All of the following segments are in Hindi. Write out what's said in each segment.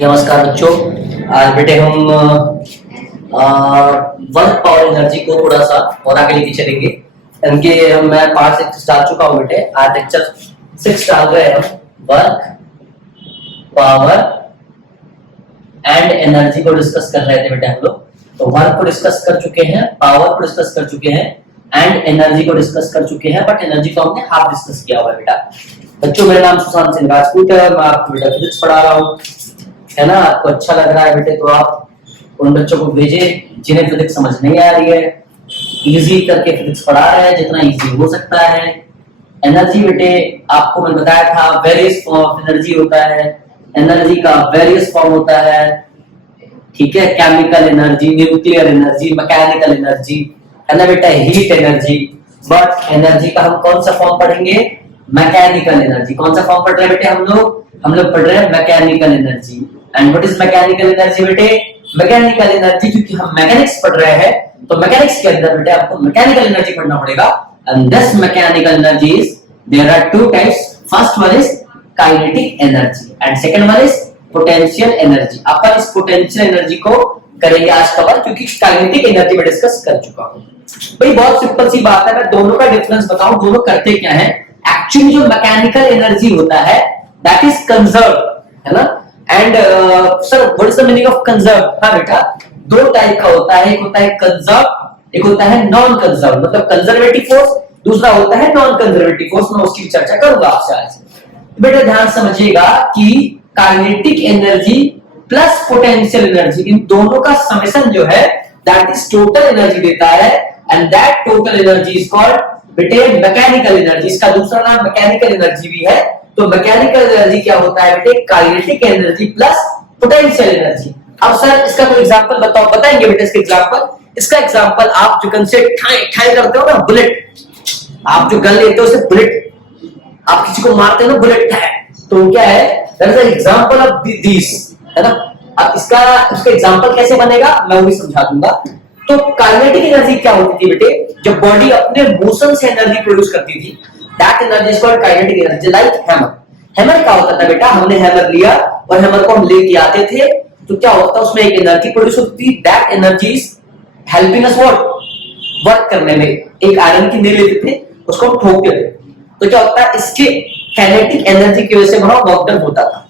नमस्कार बच्चों। आज बेटे हम वर्क पावर एनर्जी को थोड़ा सा और आगे लेके चलेंगे। इनके मैं पार्ट 6 डाल चुका हूँ बेटे। आज लेक्चर 6 डाल रहे हैं हम। वर्क पावर एंड एनर्जी को डिस्कस कर रहे थे बेटे हम लोग। तो वर्क को डिस्कस कर चुके हैं, पावर को डिस्कस कर चुके हैं एंड एनर्जी को डिस्कस कर चुके हैं, बट एनर्जी को हमने हाफ डिस्कस किया हुआ है बेटा। बच्चों मेरा नाम सुशांत सिंह राजपूत है, मैं आपको बेटा फिजिक्स पढ़ा रहा हूँ, है ना। आपको अच्छा लग रहा है बेटे तो आप उन बच्चों को भेजें जिन्हें फिजिक्स समझ नहीं आ रही है। इजी करके फिजिक्स पढ़ा रहे हैं जितना इजी हो सकता है। एनर्जी बेटे आपको मैंने बताया था वेरियस फॉर्म ऑफ एनर्जी होता है। एनर्जी का वेरियस फॉर्म होता है, ठीक है। Chemical energy, nuclear energy, mechanical energy, है ना बेटा, हीट एनर्जी। बट एनर्जी का हम कौन सा फॉर्म पढ़ेंगे? Mechanical energy. कौन सा फॉर्म पढ़ रहे हैं बेटे हम लोग पढ़ रहे हैं mechanical energy. And what is mechanical energy बेटे? मैकेनिकल एनर्जी, क्योंकि हम मैकेनिक्स पढ़ रहे हैं तो मैकेनिक्स के अंदर बेटे आपको मैकेनिकल एनर्जी पढ़ना पड़ेगा। And this mechanical energy is, there are two types. First one is kinetic energy and second one is potential energy. अपन इस पोटेंशियल एनर्जी को करेंगे आज कवर, क्योंकि काइनेटिक एनर्जी में डिस्कस कर चुका हूं। भाई बहुत सिंपल सी बात है, मैं दोनों का डिफरेंस बताऊं, दोनों करते क्या है। एक्चुअली जो मैकेनिकल एनर्जी होता है दैट इज कंजर्व, है ना। And sir what is the meaning of conserve? हाँ बेटा, दो टाइप का होता है, एक होता है कंजर्व, एक होता है नॉन कंजर्व। मतलब कंजर्वेटिव फोर्स, दूसरा होता है नॉन कंजर्वेटिव फोर्स। मैं उसकी चर्चा करूंगा आपसे आज। बेटा ध्यान समझिएगा कि kinetic energy plus potential energy, इन दोनों का समेशन जो है दैट इज टोटल एनर्जी देता है। And that total energy is called बेटे मैकेनिकल एनर्जी। इसका दूसरा नाम मैकेनिकल एनर्जी भी है। तो मैकेनिकल एनर्जी क्या होता है बेटे? Kinetic energy plus potential energy. अब सर इसका कोई एग्जांपल बताओ, बताएंगे बेटे इसका एग्जांपल? इसका एग्जांपल आप जो गन से ठाई ठाई करते हो ना, बुलेट, आप जो गन लेते हो उसे बुलेट, आप किसी को मारते हो ना बुलेट है, तो क्या है? That is an example of this, है ना। अब इसका एग्जांपल कैसे बनेगा मैं वो भी समझा दूंगा। तो काइनेटिक एनर्जी क्या होती थी बेटे? जब बॉडी अपने मोशन से एनर्जी प्रोड्यूस करती थी, that energy is called kinetic energy. Like hammer, hammer क्या होता था बेटा? हमने हैमर लिया और हैमर को हम लेके आते थे, तो क्या होता है उसमें एक एनर्जी प्रोड्यूस होती थी। That energy is helping us what? Work करने में। एक आयरन की नेल लेते थे, उसको हम ठोकते थे, तो क्या होता है इसके काइनेटिक एनर्जी की वजह से वहां वर्क डन होता था।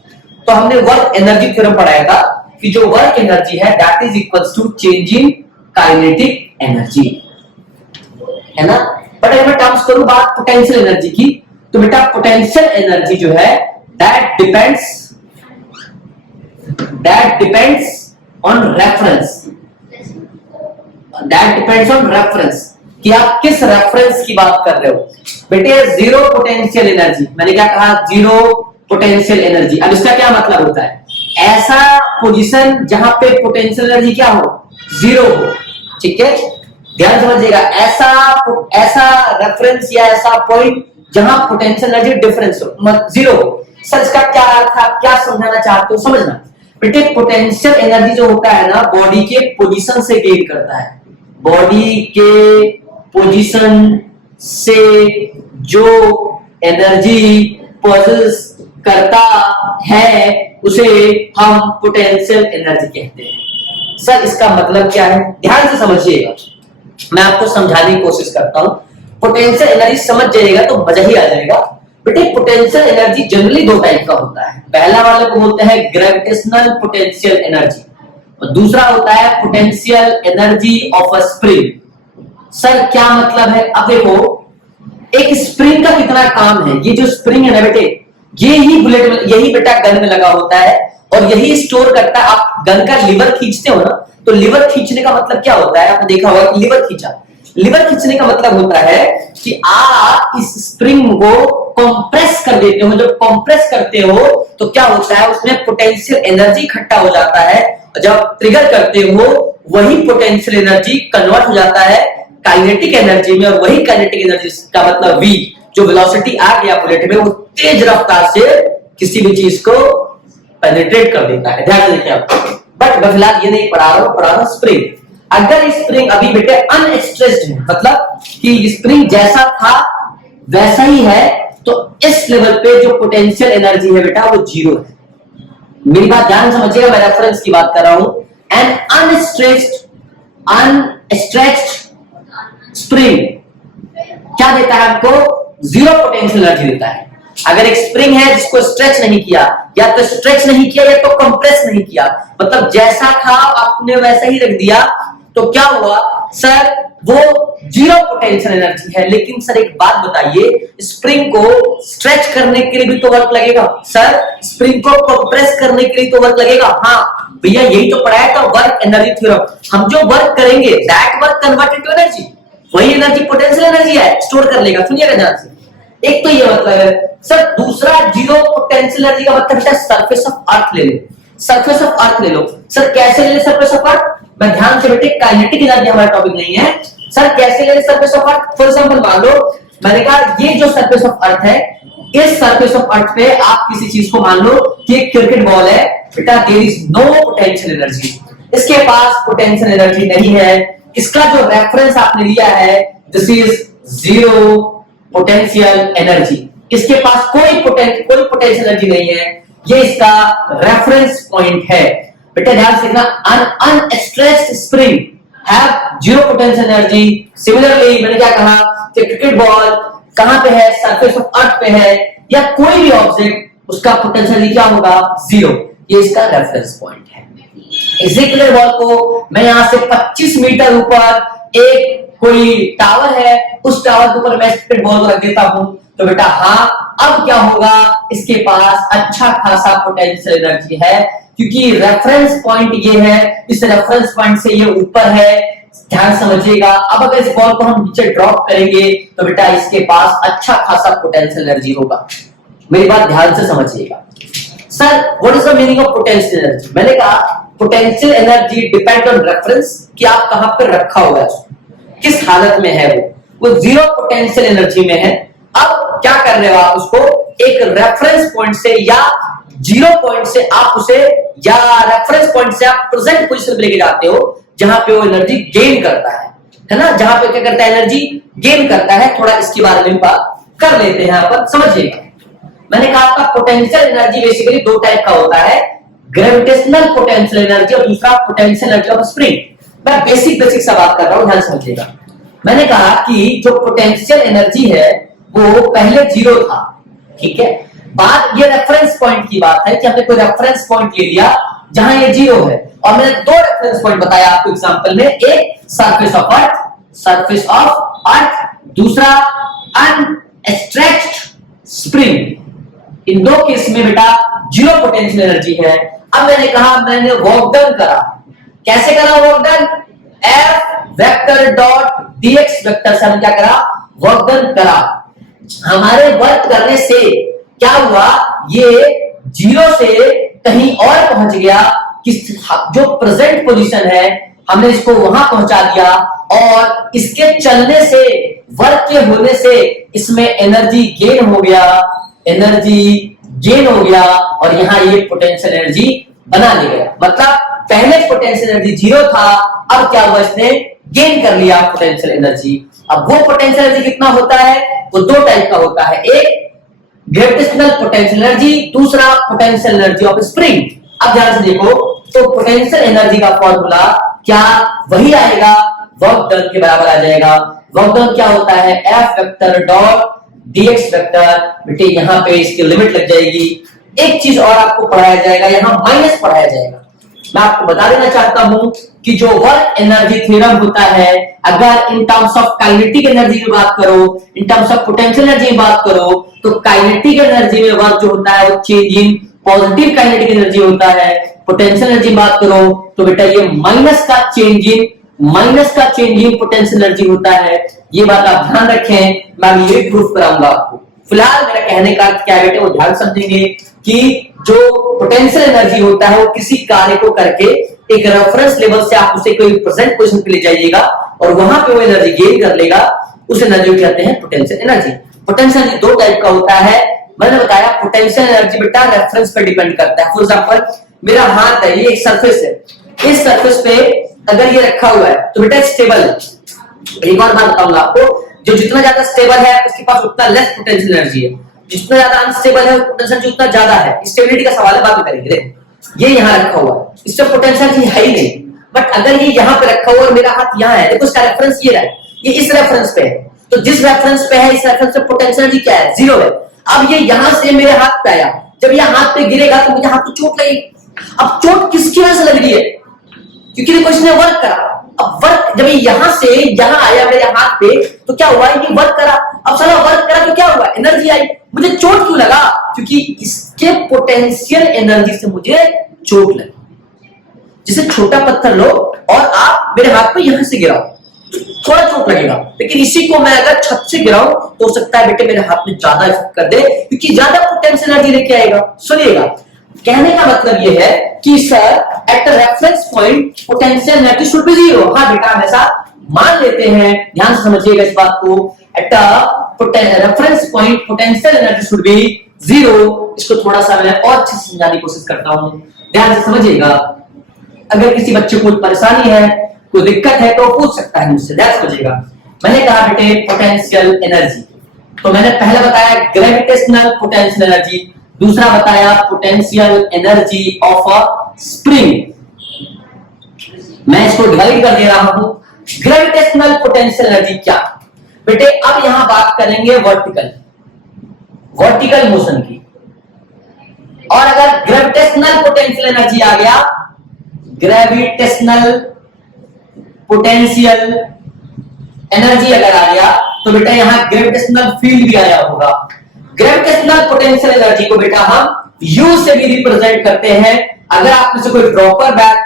तो हमने वर्क एनर्जी थ्योरम पढ़ाया था कि जो वर्क एनर्जी है that is equals to change in kinetic energy, है ना। बट अगर मैं टर्म्स करूं बात पोटेंशियल एनर्जी की, तो बेटा पोटेंशियल एनर्जी जो है that depends on reference. That depends on reference, कि आप किस रेफरेंस की बात कर रहे हो। बेटे जीरो पोटेंशियल एनर्जी, मैंने क्या कहा? Zero potential energy. अब इसका क्या मतलब होता है? ऐसा पोजीशन जहां पे पोटेंशियल एनर्जी क्या हो? जीरो हो, ठीक है। ध्यान समझिएगा, ऐसा रेफरेंस या ऐसा पॉइंट जहां पोटेंशियल एनर्जी डिफरेंस हो, जीरो हो। सर इसका क्या अर्थ है, क्या समझाना चाहते हो? समझना बेटे, पोटेंशियल एनर्जी जो होता है ना बॉडी के पोजीशन से गेन करता है। बॉडी के पोजीशन से जो एनर्जी पोजेस करता है उसे हम पोटेंशियल एनर्जी कहते हैं। सर इसका मतलब क्या है? ध्यान से समझिएगा, मैं आपको समझाने की कोशिश करता हूं। पोटेंशियल एनर्जी समझ जाइएगा तो मजा ही आ जाएगा। बेटे पोटेंशियल एनर्जी जनरली दो टाइप का होता है। पहला वाले को बोलते हैं ग्रेविटेशनल पोटेंशियल एनर्जी और दूसरा होता है potential energy of a spring. Sir क्या मतलब है? अब देखो, एक स्प्रिंग का कितना काम है। ये जो स्प्रिंग है ना बेटे, ये ही बुलेट में, यही बेटा गन में लगा होता है और यही स्टोर करता है। आप गन का लीवर खींचते हो ना, तो लीवर खींचने का मतलब क्या होता है? आपने देखा होगा कि लीवर खींचा, लीवर खींचने का मतलब होता है कि आप इस स्प्रिंग को कंप्रेस कर देते हो। जब कंप्रेस करते हो तो क्या होता है? उसमें पोटेंशियल एनर्जी इकट्ठा हो जाता है। जब ट्रिगर करते हो वही पोटेंशियल एनर्जी कन्वर्ट हो जाता है काइनेटिक एनर्जी में, और वही काइनेटिक एनर्जी का मतलब वी, जो वेलोसिटी आ गया बुलेट में, वो तेज रफ्तार से किसी भी चीज को पेनिट्रेट कर देता है। ध्यान रखिए आप। बट मैं फिलहाल ये नहीं पढ़ा रहा हूं स्प्रिंग। अगर स्प्रिंग अभी बेटे अनस्ट्रेस्ड है, मतलब कि स्प्रिंग जैसा था वैसा ही है, तो इस लेवल पे जो पोटेंशियल एनर्जी है बेटा वो जीरो है। मेरी बात ध्यान समझिएगा, मैं रेफरेंस की बात कर रहा हूं। एन अनस्ट्रेच्ड स्प्रिंग क्या देता है आपको? जीरो पोटेंशियल एनर्जी देता है। अगर एक स्प्रिंग है जिसको स्ट्रेच नहीं किया, या तो स्ट्रेच नहीं किया या तो कंप्रेस नहीं किया, मतलब जैसा था आपने वैसा ही रख दिया, तो क्या हुआ सर? वो जीरो पोटेंशियल एनर्जी है। लेकिन सर एक बात बताइए, स्प्रिंग को स्ट्रेच करने के लिए भी तो वर्क लगेगा सर, स्प्रिंग को कंप्रेस करने के लिए तो वर्क लगेगा। हाँ भैया, यही तो पढ़ाया था वर्क एनर्जी थ्योरम। हम जो वर्क करेंगे that work converted to energy, वही एनर्जी पोटेंशियल एनर्जी है, स्टोर कर लेगा। सुनिएगा ध्यान से, एक तो ये मतलब है सर। दूसरा जीरो पोटेंशियल एनर्जी का मतलब है सरफेस ऑफ अर्थ ले लो, सरफेस ऑफ अर्थ ले लो। सर कैसे ले ले सरफेस ऑफ अर्थ? मैं ध्यान से बेटे, काइनेटिक एनर्जी हमारा टॉपिक नहीं है सर। कैसे ले ले surface of earth? For example मान लो मैंने कहा ये जो सरफेस ऑफ अर्थ है, इस सरफेस ऑफ अर्थ पे आप किसी चीज को मान लो कि एक क्रिकेट बॉल है बेटा, there is no potential energy, इसके पास पोटेंशियल एनर्जी नहीं है। इसका जो रेफरेंस आपने लिया है, this is zero potential energy, इसके पास कोई पोटेंशियल एनर्जी नहीं है, ये इसका रेफरेंस पॉइंट है। बेटा ध्यान से देखना, unstretched spring have zero potential energy. Similarly मैंने क्या कहा कि क्रिकेट बॉल कहां पे है? सरफेस ऑफ अर्थ पे है, या कोई भी ऑब्जेक्ट, उसका पोटेंशियल क्या होगा? जीरो। ये इसका रेफरेंस पॉइंट है। इसी क्रिकेट बॉल को मैं यहां से 25 मीटर ऊपर एक कोई टावर है, उस टावर के ऊपर मैं क्रिकेट बॉल को रख देता हूं, तो बेटा हाँ, अब क्या होगा? इसके पास अच्छा खासा पोटेंशियल एनर्जी है, क्योंकि रेफरेंस पॉइंट ये है, इस रेफरेंस पॉइंट से ये ऊपर है। ध्यान समझिएगा। अब अगर इस बॉल को हम नीचे ड्रॉप करेंगे तो बेटा इसके पास अच्छा खासा पोटेंशियल एनर्जी होगा। मेरी बात ध्यान से समझिएगा। Sir what is the meaning of potential energy? मैंने कहा potential energy depend on reference, कि आप कहां पर रखा हुआ है, किस हालत में है। वो जीरो पोटेंशियल एनर्जी में है। अब क्या कर रहे हो आप? उसको एक रेफरेंस पॉइंट से या जीरो पॉइंट से आप उसे, या रेफरेंस पॉइंट से आप प्रेजेंट पोजीशन पे लेके जाते हो, जहां पे वो एनर्जी गेन करता है ना? जहां पे क्या करता है? एनर्जी गेन करता है। थोड़ा इसके बारे में बात कर लेते हैं यहां पर, समझिएगा। मैंने कहा आपका पोटेंशियल एनर्जी बेसिकली दो टाइप का होता है, ग्रेविटेशनल पोटेंशियल एनर्जी और दूसरा पोटेंशियल एनर्जी ऑफ स्प्रिंग। मैं बेसिक सा बात कर रहा हूं, ध्यान समझिएगा। मैंने कहा कि जो पोटेंशियल एनर्जी है वो पहले जीरो था, ठीक है। बात ये रेफरेंस पॉइंट की बात है कि हमने कोई रेफरेंस पॉइंट ले लिया जहां ये जीरो है, और मैंने दो रेफरेंस पॉइंट बताया आपको एग्जांपल में, एक सरफेस ऑफ अर्थ, दूसरा अनस्ट्रेच्ड स्प्रिंग। इन दो केस में बेटा जीरो पोटेंशियल एनर्जी है। अब मैंने कहा मैंने वर्क डन करा, कैसे करा work done? F vector dot DX vector से हमने क्या करा? वर्क डन करा। हमारे वर्क करने से क्या हुआ? ये जीरो से कहीं और पहुंच गया, जो प्रेजेंट पोजीशन है हमने इसको वहां पहुंचा दिया, और इसके चलने से, वर्क के होने से इसमें एनर्जी गेन हो गया, और यहां ये पोटेंशियल एनर्जी बना ले गया। मतलब पहले पोटेंशियल एनर्जी जीरो था, अब क्या हुआ? इसने गेन कर लिया पोटेंशियल एनर्जी। अब वो पोटेंशियल एनर्जी कितना होता है? वो दो टाइप का होता है, एक ग्रेविटेशनल पोटेंशियल एनर्जी, दूसरा पोटेंशियल एनर्जी ऑफ स्प्रिंग। अब ध्यान से देखो, तो पोटेंशियल एनर्जी का फॉर्मूला क्या वही आएगा, वर्क डन के बराबर आ जाएगा। वर्क डन क्या होता है? F vector dot DX vector. बेटे यहां पे इसकी लिमिट लग जाएगी। एक चीज और आपको पढ़ाया जाएगा, यहां माइनस पढ़ाया जाएगा। मैं आपको बता देना चाहता हूं कि जो वर्क एनर्जी थ्योरम होता है, अगर in terms of kinetic energy की बात करो, in terms of potential energy की बात करो, तो काइनेटिक एनर्जी में वर्क जो होता है वो चेंजिंग पॉजिटिव काइनेटिक एनर्जी होता है। पोटेंशियल एनर्जी बात करो तो बेटा ये माइनस का चेंजिंग पोटेंशियल एनर्जी होता है। ये बात आप ध्यान रखें, मैं ये प्रूफ कराऊंगा आपको। फिलहाल मेरा कहने का क्या है बेटे, वो ध्यान समझेंगे कि जो पोटेंशियल एनर्जी होता है वो किसी कार्य को करके एक रेफरेंस लेवल से आप उसे कोई प्रेजेंट पोजीशन पे ले जाइएगा, और वहां पे वो एनर्जी गेन कर लेगा, उस एनर्जी को कहते हैं पोटेंशियल एनर्जी। पोटेंशियल एनर्जी दो टाइप का होता है, मैंने बताया। पोटेंशियल एनर्जी बेटा रेफरेंस पे डिपेंड करता है। फॉर एग्जांपल मेरा हाथ है, ये एक सरफेस है, इस सरफेस पे अगर ये रखा हुआ है तो बेटा स्टेबल है। एक और बात बताऊंगा आपको, जो जितना ज्यादा स्टेबल है उसके पास उतना लेस पोटेंशियल एनर्जी है, जितना ज्यादा अनस्टेबल है पोटेंशियल उतना ज्यादा है। स्टेबिलिटी का सवाल है, बात करेंगे। ये यहाँ रखा हुआ है, इससे पोटेंशियल चीज है ही नहीं, बट अगर ये यहाँ पे रखा हुआ और मेरा हाथ यहाँ है, देखो इसका रेफरेंस ये रहा है, ये इस रेफरेंस पे है, तो जिस रेफरेंस पे है इस रेफरेंस पे पोटेंशियल क्या है, जीरो है। अब ये यहां से मेरे हाथ पे आया, जब ये हाथ पे गिरेगा तो मुझे हाथ को चोट लगेगी। अब चोट किसकी वजह से लग रही है, क्योंकि देखो इसने वर्क करा। अब वर्क जब ये यहां से यहां आया मेरे हाथ पे तो क्या हुआ, ये वर्क करा। अब साला वर्क करा तो क्या हुआ, एनर्जी आई। मुझे चोट क्यों लगा, क्योंकि इसके पोटेंशियल एनर्जी से मुझे चोट लगी। जैसे छोटा पत्थर लो और आप मेरे हाथ पे यहां से गिराओ, थोड़ा चोट लगेगा, लेकिन इसी को मैं अगर छत से गिराऊं तो हो सकता है बेटे मेरे हाथ में ज्यादा इफेक्ट कर दे, क्योंकि ज्यादा पोटेंशियल एनर्जी लेके आएगा। सुनिएगा, कहने का मतलब यह है कि sir at the reference point potential energy should be zero. हाँ बेटा, हम ऐसा मान लेते हैं, ध्यान से समझिएगा इस बात को। At the reference point potential energy should be zero. इसको थोड़ा सा मैं और अच्छे से समझाने की कोशिश करता हूं, ध्यान से समझिएगा। अगर किसी बच्चे को परेशानी है, कोई दिक्कत है तो पूछ सकता है मुझसे, ध्यान समझिएगा। मैंने कहा बेटे पोटेंशियल एनर्जी, तो मैंने पहले बताया ग्रेविटेशनल पोटेंशियल एनर्जी, दूसरा बताया potential energy of a spring. मैं इसको डिवाइड कर दे रहा हूं। ग्रेविटेशनल पोटेंशियल एनर्जी क्या बेटे, अब यहां बात करेंगे वर्टिकल मोशन की। और अगर ग्रेविटेशनल पोटेंशियल एनर्जी आ गया, ग्रेविटेशनल पोटेंशियल एनर्जी अगर आ गया तो बेटा यहां ग्रेविटेशनल फील्ड भी आया होगा। ग्रेविटेशनल पोटेंशियल एनर्जी को बेटा हम यू से भी रिप्रेजेंट करते हैं। अगर आप में से कोई ड्रॉपर बैग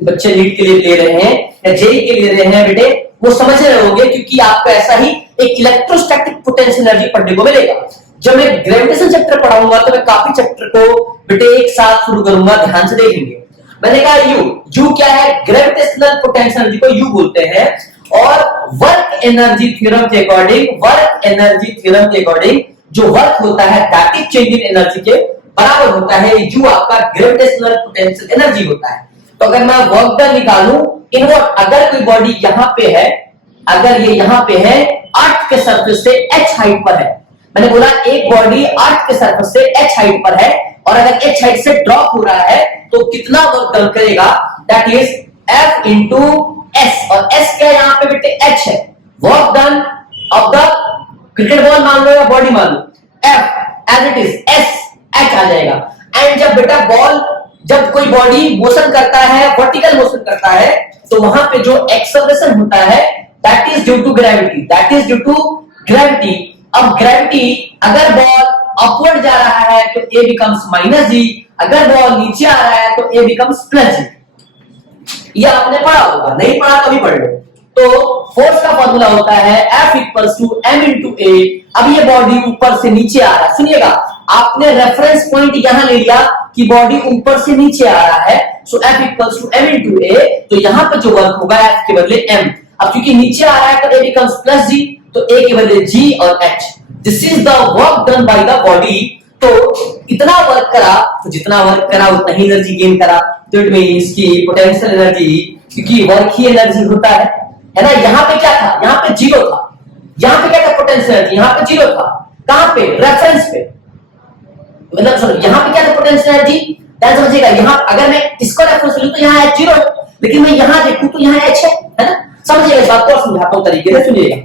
बच्चे नीट के लिए ले रहे हैं या जेई के लिए ले रहे हैं बेटे, वो समझ रहे होंगे, क्योंकि आपको ऐसा ही एक इलेक्ट्रोस्टैटिक पोटेंशियल एनर्जी पढ़ने को मिलेगा। जब मैं ग्रेविटेशन चैप्टर पढ़ाऊंगा तो मैं काफी चैप्टर को बेटे एक साथ शुरू करूंगा, ध्यान से देखेंगे। मैंने कहा यू क्या है, ग्रेविटेशनल पोटेंशियल एनर्जी को यू बोलते हैं। और वर्क एनर्जी थ्योरम के अकॉर्डिंग जो वर्क होता है that is change in energy के बराबर होता है। यू आपका ग्रेविटेशनल पोटेंशियल एनर्जी होता है। तो अगर मैं वर्क डन निकालूं इनवर्ट, अगर कोई बॉडी यहां पे है, अगर ये यहां पे है, अर्थ के सरफेस से h हाइट पर है, मैंने बोला एक बॉडी अर्थ के सरफेस से h हाइट पर है, और अगर h हाइट से ड्रॉप हो रहा है तो कितना वर्क डन करेगा, that is F into S। और S क्या है यहां पे बेटे, H है। Work done of the cricket ball मान लो या बॉडी मान लो, F as it is, S H आ जाएगा। एंड जब बेटा बॉल, जब कोई बॉडी मोशन करता है, वर्टिकल मोशन करता है, तो वहां पे जो एक्सेलरेशन होता है that is due to gravity, अब ग्रेविटी, अगर बॉल अपवर्ड जा रहा है तो A बिकम्स माइनस जी, अगर बॉल नीचे आ रहा है तो A बिकम्स प्लस जी। ये आपने पढ़ा होगा, नहीं पढ़ा तो भी पढ़ लो। तो फोर्स का फॉर्मूला होता है F equals to m into A। अब ये बॉडी ऊपर से नीचे आ रहा है, सुनिएगा, आपने रेफरेंस पॉइंट यहां ले लिया कि बॉडी ऊपर से नीचे आ रहा है, so F equals to m into A। तो यहां पर जो वर्क होगा F के बदले m, अब क्योंकि नीचे आ रहा है तो A बिकम्स प्लस जी, तो A के बदले G और H। This is the work done by the body. तो इतना वर्क करा, तो जितना वर्क करा उतना ही एनर्जी गेन करा, तो इट मींस कि पोटेंशियल एनर्जी, क्योंकि वर्क ही एनर्जी होता है ना। यहाँ पे क्या था, यहाँ पे जीरो था, यहाँ पे क्या था पोटेंशियल एनर्जी, यहाँ पे जीरो था। कहां पे, रेफरेंस पे, मतलब सुनो, यहाँ पे क्या था पोटेंशियल एनर्जी, ध्यान समझिएगा। यहाँ अगर मैं इसको रेफरेंस लूं तो यहाँ H जीरो है, लेकिन मैं यहाँ देखूं तो यहाँ H है ना। समझिएगा इस बात को, समझाता हूं तरीके से, सुनिएगा।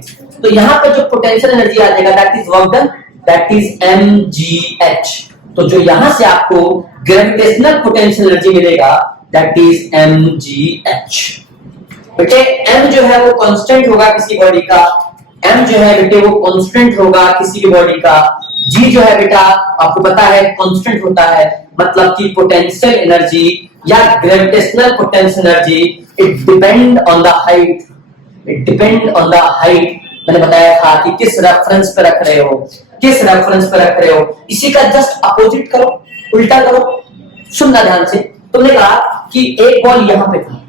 तो यहाँ पे जो पोटेंशियल एनर्जी आ जाएगा that is work done, that is mgh। तो जो यहां से आपको ग्रेविटेशनल पोटेंशियल एनर्जी मिलेगा दैट इज mgh। बेटे m जो है वो कांस्टेंट होगा किसी बॉडी का, m जो है बेटे वो कांस्टेंट होगा किसी की बॉडी का। g जो है बेटा आपको पता है कांस्टेंट होता है, मतलब कि पोटेंशियल एनर्जी या gravitational potential energy it depend on the height, it depend on the height. मैंने बताया था कि किस रेफरेंस पे रख रहे हो, किस रेफरेंस पे रख रहे हो। इसी का जस्ट अपोजिट करो, उल्टा करो। सुनना ध्यान से, तुमने कहा कि एक बॉल यहां पे था,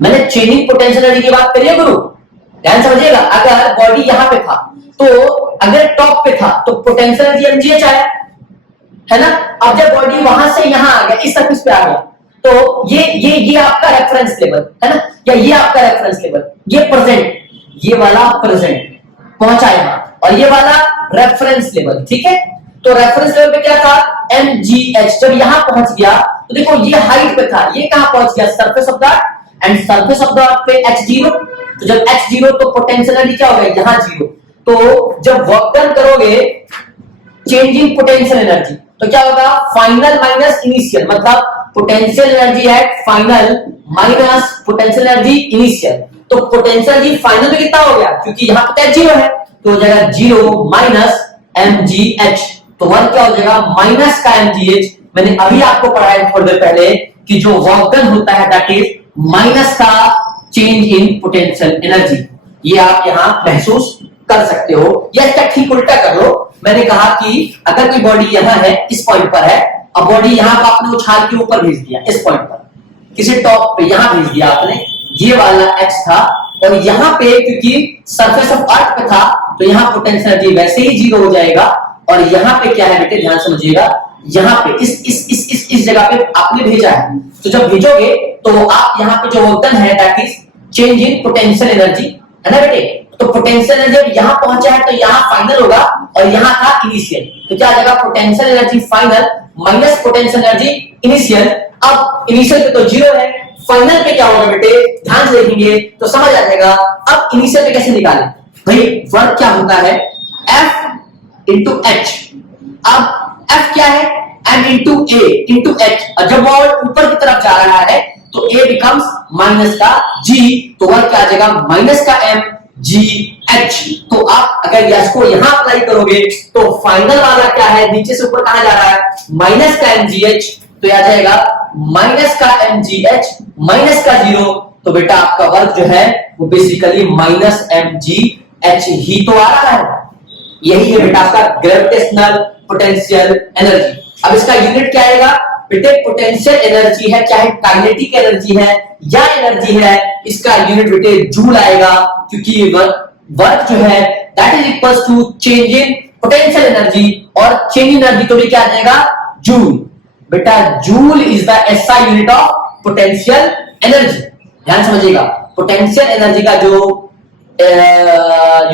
मैंने चेंजिंग पोटेंशियल एनर्जी की बात करी है गुरु, ध्यान समझिएगा। अगर बॉडी यहां पे था, तो अगर टॉप पे था तो पोटेंशियल एनर्जी mgh आया, है ना। अब जब बॉडी वहां से यहां आ गया, इस सरफेस पे आ गया, तो ये आपका रेफरेंस लेवल है ना, या ये आपका रेफरेंस लेवल, ये प्रेजेंट, ये वाला प्रेजेंट पहुंचा यहां, और ये वाला रेफरेंस लेवल, ठीक है। तो रेफरेंस लेवल पे क्या था, mgh। जब यहां पहुंच गया तो देखो ये हाइट पे था, ये कहां पहुंच गया, surface of the end surface of the pay h0। तो जब h0 तो पोटेंशियल एनर्जी क्या हो गई, यहां 0। तो जब वर्क डन करोगे चेंज इन पोटेंशियल एनर्जी तो क्या होगा, फाइनल माइनस इनिशियल, मतलब potential energy at final minus potential energy initial. तो पोटेंशियल एनर्जी फाइनल में कितना हो गया, क्योंकि यहां पे 0 है तो हो जाएगा 0 माइनस mgh। तो वर्क क्या हो जाएगा, माइनस का mgh। मैंने अभी आपको पढ़ाया थोड़ी देर पहले कि जो वर्क डन होता है दैट इज माइनस का चेंज इन पोटेंशियल एनर्जी। ये आप यहां महसूस कर सकते हो, या इसका ठीक उल्टा कर लो। मैंने कहा कि अगर कोई बॉडी यहां है, इस पॉइंट पर है, अब बॉडी यहां पर आपने उछाल के ऊपर भेज दिया, इस पॉइंट पर किसी टॉप पे यहां भेज दिया आपने, ये वाला x था, और यहां पे क्योंकि सरफेस ऑफ अर्थ पे था तो यहां पोटेंशियल एनर्जी वैसे ही 0 हो जाएगा। और यहां पे क्या है बेटे, ध्यान समझिएगा, यहां पे इस जगह पे आपने भेजा है, तो जब भेजोगे तो आप यहां पे जो वर्क है that is change in potential energy, है ना बेटे। तो पोटेंशियल एनर्जी जब यहां पहुंचा है तो यहां फाइनल होगा और यहां था इनिशियल, तो क्या आ जाएगा, potential energy final minus potential energy initial. अब इनिशियल पे तो 0 है, फाइनल पे क्या होगा बेटे, ध्यान से देखेंगे तो समझ आ जाएगा। अब इनिशियल पे कैसे निकालें भाई, वर्क क्या होता है, F इंटू एच। अब F क्या है, M इंटू ए इंटू एच। और जब बॉल ऊपर की तरफ जा रहा है तो A बिकम्स माइनस का G, तो वर्क क्या आ जाएगा, माइनस का M जी एच। तो आप अगर इसको यहां अप्लाई करोगे तो फाइनल वाला क्या है, नीचे से ऊपर कहां जा रहा है, माइनस का mgh। तो आ जाएगा माइनस का mgh माइनस का 0। तो बेटा आपका वर्क जो है वो बेसिकली माइनस mgh ही तो आ रहा है। यही है बेटा आपका ग्रेविटेशनल पोटेंशियल एनर्जी। अब इसका यूनिट क्या आएगा बेटे, पोटेंशियल एनर्जी है, चाहे काइनेटिक एनर्जी है या एनर्जी है, इसका यूनिट बेटे जूल आएगा, क्योंकि वर्क जो है that is equals to change in potential energy, और चेंज इन एनर्जी तो भी क्या आ जाएगा, जूल। बेटा joule is the SI unit of potential energy. ध्यान समझिएगा, पोटेंशियल एनर्जी का जो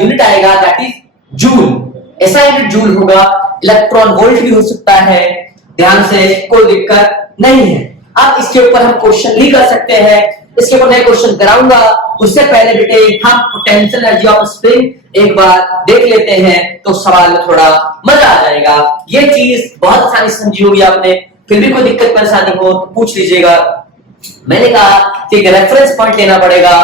यूनिट आएगा that is joule, SI unit joule होगा। इलेक्ट्रॉन वोल्ट भी हो सकता है, ध्यान से, कोई दिक्कत नहीं है। अब इसके ऊपर हम क्वेश्चन भी कर सकते हैं, इसके ऊपर मैं क्वेश्चन कराऊंगा। उससे पहले बेटे हम पोटेंशियल एनर्जी ऑफ स्प्रिंग एक बार देख लेते हैं तो सवाल में थोड़ा मजा आ जाएगा। ये चीज बहुत आसानी से समझी होगी आपने, फिर भी कोई दिक्कत परेशानी हो तो पूछ लीजिएगा। मैंने कहा कि एक रेफरेंस पॉइंट लेना पड़ेगा।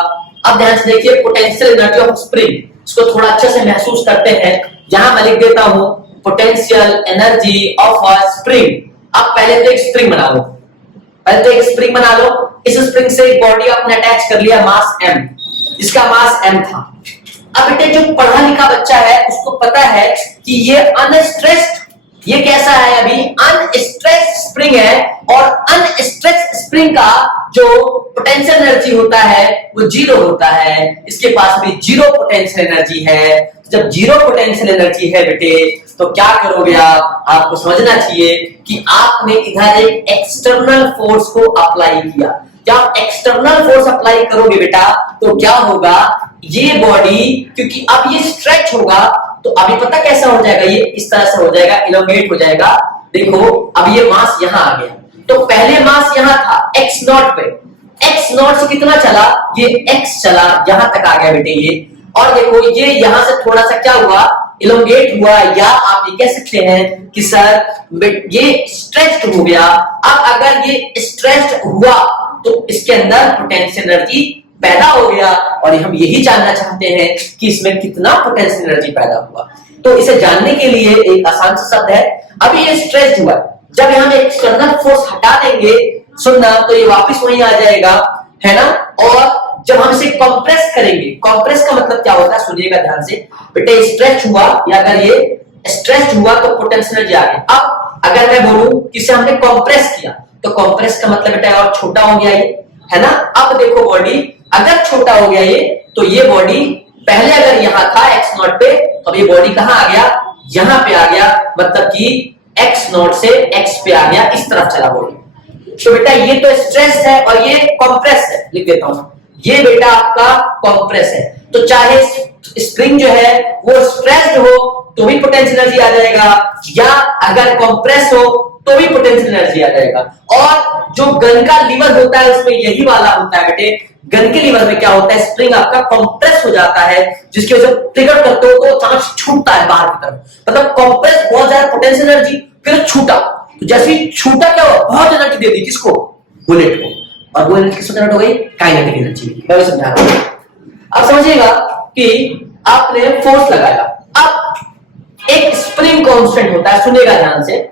अब ध्यान से देखिए, पोटेंशियल एनर्जी ऑफ स्प्रिंग, इसको थोड़ा अच्छे से महसूस करते हैं। यहां मैं लिख देता हूं potential energy of a spring. अब पहले तो एक स्प्रिंग बना लो, पहले तो एक स्प्रिंग बना लो। इस स्प्रिंग से एक बॉडी आपने अटैच कर लिया, मास m, इसका मास m था। अब बेटे जो पढ़ा लिखा बच्चा है उसको पता है कि ये अनस्ट्रेस्ड, ये कैसा है, अभी अनस्ट्रेस्ड स्प्रिंग है, और अनस्ट्रेस्ड स्प्रिंग का जो पोटेंशियल एनर्जी होता है वो 0 होता है। इसके पास भी 0 पोटेंशियल एनर्जी है। जब 0 पोटेंशियल एनर्जी है बेटे तो क्या करोगे आप, आपको समझना चाहिए कि आपने इधर एक एक्सटर्नल फोर्स को अप्लाई किया। जब आप एक्सटर्नल फोर्स अप्लाई करोगे बेटा तो क्या होगा, ये बॉडी क्योंकि अब ये स्ट्रेच होगा तो अभी पता कैसा हो जाएगा, ये इस तरह से हो जाएगा, इलोंगेट हो जाएगा। देखो अब ये मास यहां आ गया, तो पहले मास यहां था x नॉट पे, x नॉट से कितना चला, ये x चला, यहां तक आ गया बेटे ये। और देखो ये यहां से थोड़ा सा क्या हुआ, इलोंगेट हुआ, या आप ये कह सकते हैं कि सर ये स्ट्रेच्ड हो गया। अब अगर ये स्ट्रेच्ड हुआ तो इसके अंदर पोटेंशियल एनर्जी पैदा हो गया, और हम यही जानना चाहते हैं कि इसमें कितना पोटेंशियल एनर्जी पैदा हुआ। तो इसे जानने के लिए एक आसान सा शब्द है, अभी ये स्ट्रेच्ड हुआ, जब हम एक्सटर्नल फोर्स हटा देंगे, सुनना, तो ये वापस वहीं आ जाएगा, है ना। और जब हम इसे कंप्रेस करेंगे, कंप्रेस का मतलब क्या होता है, सुनिएगा ध्यान से बेटे, स्ट्रेच हुआ या अगर ये स्ट्रेच हुआ तो पोटेंशियल एनर्जी आ गई। अब अगर मैं बोलूं कि इसे हमने कंप्रेस किया तो कंप्रेस का मतलब बेटा और छोटा हो गया ये, है ना। अब देखो बॉडी अगर छोटा हो गया ये, तो ये बॉडी पहले अगर यहां था x नॉट पे, तो अब ये बॉडी कहां आ गया, यहां पे आ गया, मतलब कि x नॉट से x पे आ गया, इस तरफ चला बॉडी। तो बेटा ये तो स्ट्रेस है और ये कंप्रेस है, लिख देता हूं, ये बेटा आपका कंप्रेस है। तो चाहे स्प्रिंग जो है वो स्ट्रेस्ड हो तो भी पोटेंशियल एनर्जी आ जाएगा, या अगर कंप्रेस हो तो भी पोटेंशियल एनर्जी आ जाएगा। और जो गन का लीवर होता है उसमें यही वाला होता है बेटे, गन के लीवर में क्या होता है, स्प्रिंग आपका कंप्रेस हो जाता है, जिसकी वजह से ट्रिगर करते हो तो चांस छूटता है बाहर की तरफ, मतलब कंप्रेस बहुत ज्यादा पोटेंशियल एनर्जी, फिर छूटा, तो जैसे ही छूटा क्या हुआ, बहुत एनर्जी दे दी किसको, बुलेट को, और वो एनर्जी किसको जनरेट हो गई, काइनेटिक एनर्जी। मैं समझा रहा हूं, अब समझिएगा कि आपने फोर्स लगाया, अब एक स्प्रिंग कांस्टेंट होता है, सुनिएगा ध्यान से,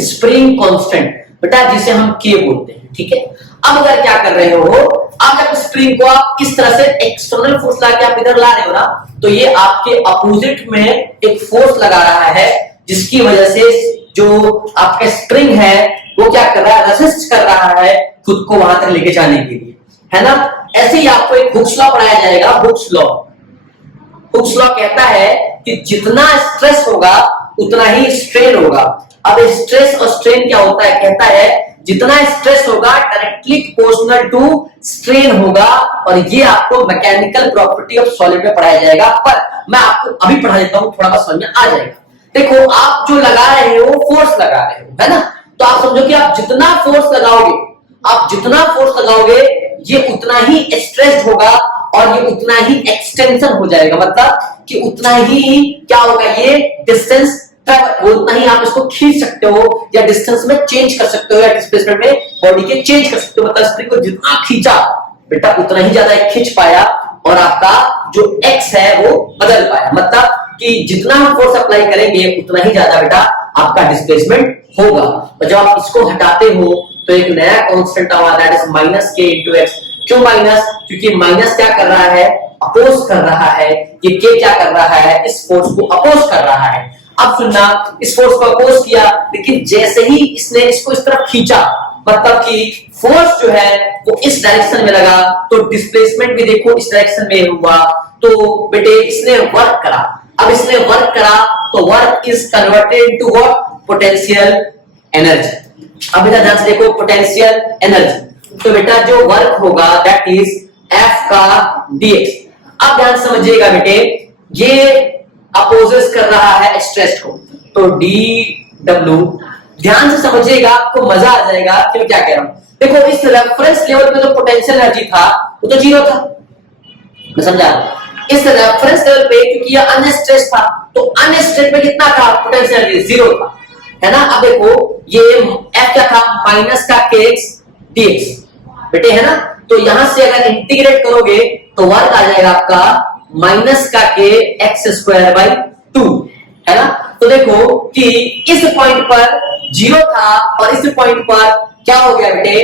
स्प्रिंग कांस्टेंट बेटा जिसे हम के बोलते हैं, ठीक है। अब अगर क्या कर रहे हो, आप जब स्प्रिंग को आप इस तरह से एक्सटर्नल फोर्स लाके आप इधर ला रहे हो ना, तो ये आपके अपोजिट में एक फोर्स लगा रहा है, जिसकी वजह से जो आपका स्प्रिंग है वो क्या कर रहा है, रेसिस्ट कर रहा है खुद को वहां तक लेके जाने के लिए, है ना। ऐसे ही आपको एक हुक्स लॉ पढ़ाया जाएगा, हुक्स लॉ। हुक्स लॉ कहता है कि जितना स्ट्रेस होगा उतना ही स्ट्रेन होगा। अब स्ट्रेस और स्ट्रेन क्या होता है, कहता है जितना स्ट्रेस होगा डायरेक्टली प्रोपोर्शनल टू स्ट्रेन होगा, और ये आपको मैकेनिकल प्रॉपर्टी ऑफ सॉलिड में पढ़ाया जाएगा, पर मैं आपको अभी पढ़ा देता हूं, थोड़ा सा समझ में आ जाएगा। देखो आप जो लगा रहे हो फोर्स लगा रहे हो, है ना, तो आप समझो कि आप जितना फोर्स लगाओगे, आप जितना फोर्स लगाओगे ये उतना ही स्ट्रेस होगा और ये उतना ही एक्सटेंशन हो जाएगा, मतलब कि उतना ही क्या होगा, ये डिस्टेंस तक उतना ही आप इसको खींच सकते हो, या डिस्टेंस में चेंज कर सकते हो, या डिस्प्लेसमेंट में बॉडी के चेंज कर सकते हो, मतलब स्प्रिंग को जितना खींचा बेटा उतना ही ज्यादा खींच पाया, और आपका जो एक्स है वो बदल पाया, मतलब कि जितना हम फोर्स अप्लाई करेंगे उतना ही ज्यादा बेटा आपका डिस्प्लेसमेंट होगा। और जब आप इसको हटाते हो तो एक नया कांस्टेंट आवा, दैट इज माइनस के इंटू एक्स। क्यों माइनस, क्योंकि माइनस क्या कर रहा है, अपोज कर रहा है, ये के क्या कर रहा है, इस फोर्स को अपोज कर रहा है। अब सुनना, इस फोर्स को अपोज किया, लेकिन जैसे ही इसने इसको इस तरफ खींचा, मतलब कि फोर्स जो है वो इस डायरेक्शन में लगा, तो डिस्प्लेसमेंट भी देखो इस डायरेक्शन में हुआ, तो बेटे इसने वर्क करा। अब इसने वर्क करा तो work is converted to what, potential energy. अब बेटा ध्यान से देखो, पोटेंशियल एनर्जी, तो बेटा जो वर्क होगा दैट इज एफ का डीएक्स। अब ध्यान समझिएगा बेटे, ये अपोजेस कर रहा है स्ट्रेस को, तो डी डब्ल्यू, ध्यान से समझिएगा आपको मजा आ जाएगा कि मैं क्या कह रहा हूं। देखो इस रेफरेंस लेवल पे जो पोटेंशियल एनर्जी था वो तो जीरो था, मैं समझा। इस रेफरेंस लेवल पे क्योंकि ये अनस्ट्रेस्ड था, तो अनस्ट्रेस्ड में कितना था, पोटेंशियल एनर्जी जीरो था, है ना। अब देखो ये एफ क्या था, माइनस का के एक्स डीएक्स बेटे, है ना। तो यहां से अगर इंटीग्रेट करोगे तो वर्क आ जाएगा आपका माइनस का के एक्स स्क्वायर बाई 2, है ना। तो देखो कि इस पॉइंट पर जीरो था और इस पॉइंट पर क्या हो गया बेटे,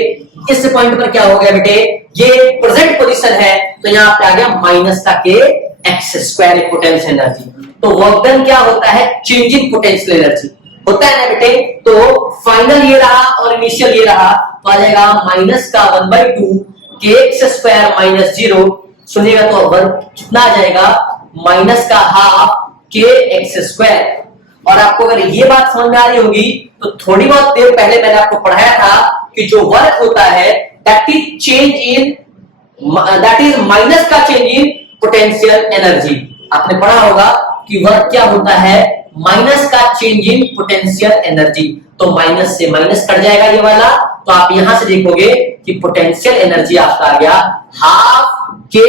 इस पॉइंट पर क्या हो गया बेटे, ये प्रेजेंट पोजीशन है, तो यहां पे आ गया माइनस का के एक्स स्क्वायर पोटेंशियल एनर्जी। तो वर्क डन क्या होता है, चेंजिंग पोटेंशियल एनर्जी होता है ना बेटे। तो फाइनल ये रहा और इनिशियल ये रहा, तो आ जाएगा माइनस का 1/2 के एक्स स्क्वायर माइनस 0। सुनिएगा तो वर्क कितना आ जाएगा, माइनस का हाफ के एक्स स्क्वायर। और आपको अगर ये बात समझ में आ रही होगी तो थोड़ी बहुत देर पहले मैंने आपको पढ़ाया था कि जो वर्क होता है that is change in, that is minus का चेंज इन पोटेंशियल एनर्जी। आपने पढ़ा होगा कि वर्क क्या होता है, माइनस का चेंज इन पोटेंशियल एनर्जी। तो माइनस से माइनस कट जाएगा ये वाला, तो आप यहां से देखोगे कि पोटेंशियल एनर्जी आपका आ गया हाफ के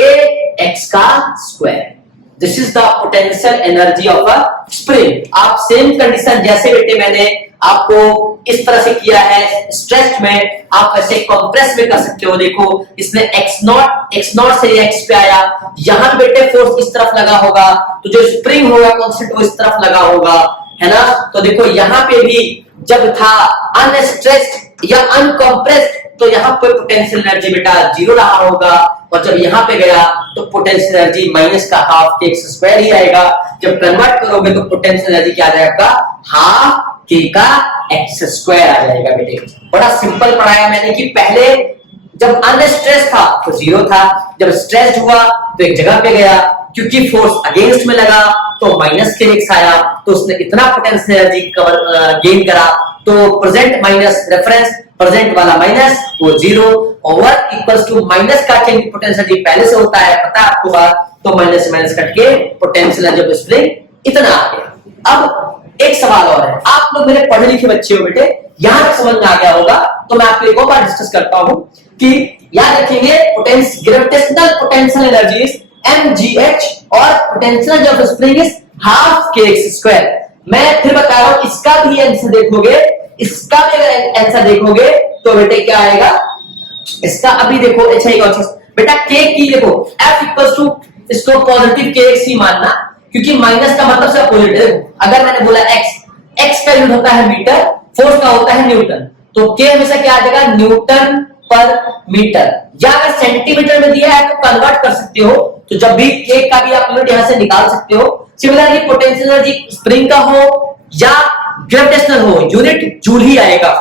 एक्स का square. This is the potential energy of a spring. आप सेम कंडीशन जैसे बेटे मैंने आपको इस तरह से किया है स्ट्रेस्ड में, आप ऐसे कंप्रेस में कर सकते हो। देखो इसने x नॉट से x पे आया, यहां बेटे फोर्स इस तरफ लगा होगा, तो जो स्प्रिंग होगा कांस्टेंट वो इस तरफ लगा होगा, है ना। तो देखो यहां पे भी जब था अनस्ट्रेस्ड या अनकंप्रेस्ड, तो यहां पे पोटेंशियल एनर्जी बेटा जीरो रहा होगा, और जब यहां पे गया तो पोटेंशियल एनर्जी माइनस का हाफ के एक्स स्क्वायर ही आएगा। जब कन्वर्ट करोगे तो पोटेंशियल एनर्जी क्या आ जाएगा, हाफ के का एक्स स्क्वायर आ जाएगा बेटे। बड़ा सिंपल पढ़ाया मैंने कि पहले जब अनस्ट्रेस था तो जीरो था, जब स्ट्रेस्ड हुआ तो एक जगह पे गया, क्योंकि फोर्स अगेंस्ट में लगा तो माइनस के एक्स आया, तो उसने इतना पोटेंशियल एनर्जी गेन करा। तो प्रेजेंट माइनस रेफरेंस, प्रेजेंट वाला माइनस वो जीरो, और वर्क इक्वल्स टू माइनस का चेंज पोटेंशियल एनर्जी पहले से होता है, पता है आपको बात, तो माइनस से माइनस कट के पोटेंशियल एनर्जी स्प्रिंग इतना आ गया। अब एक सवाल और है, आप लोग मेरे पढ़े लिखे बच्चे हो बेटे, यहां तक समझ में आ गया होगा, तो मैं आपको एक और बार डिस्कस करता हूं कि याद रखेंगे gravitational potential energy is mgh और potential energy of spring is half kx²। मैं फिर बता रहा हूं, इसका भी आंसर देखोगे, इसका भी अगर आंसर देखोगे तो बेटे क्या आएगा, इसका अभी देखो। अच्छा एक और चीज बेटा, k की देखो f इक्वल टू इसको पॉजिटिव kx ही मानना, क्योंकि माइनस का मतलब सिर्फ पॉजिटिव। अगर मैंने बोला x का यूनिट होता है मीटर, फोर्स का होता है न्यूटन, तो k हमेशा क्या आ जाएगा, न्यूटन पर मीटर। या अगर सेंटीमीटर में दिया है तो कन्वर्ट कर सकते हो, तो जब भी k का भी आप यूनिट यहां से निकाल सकते हो। सिमिलरली पोटेंशियल एनर्जी स्प्रिंग का हो या ग्रेविटेशनल हो, यूनिट जूल ही आएगा।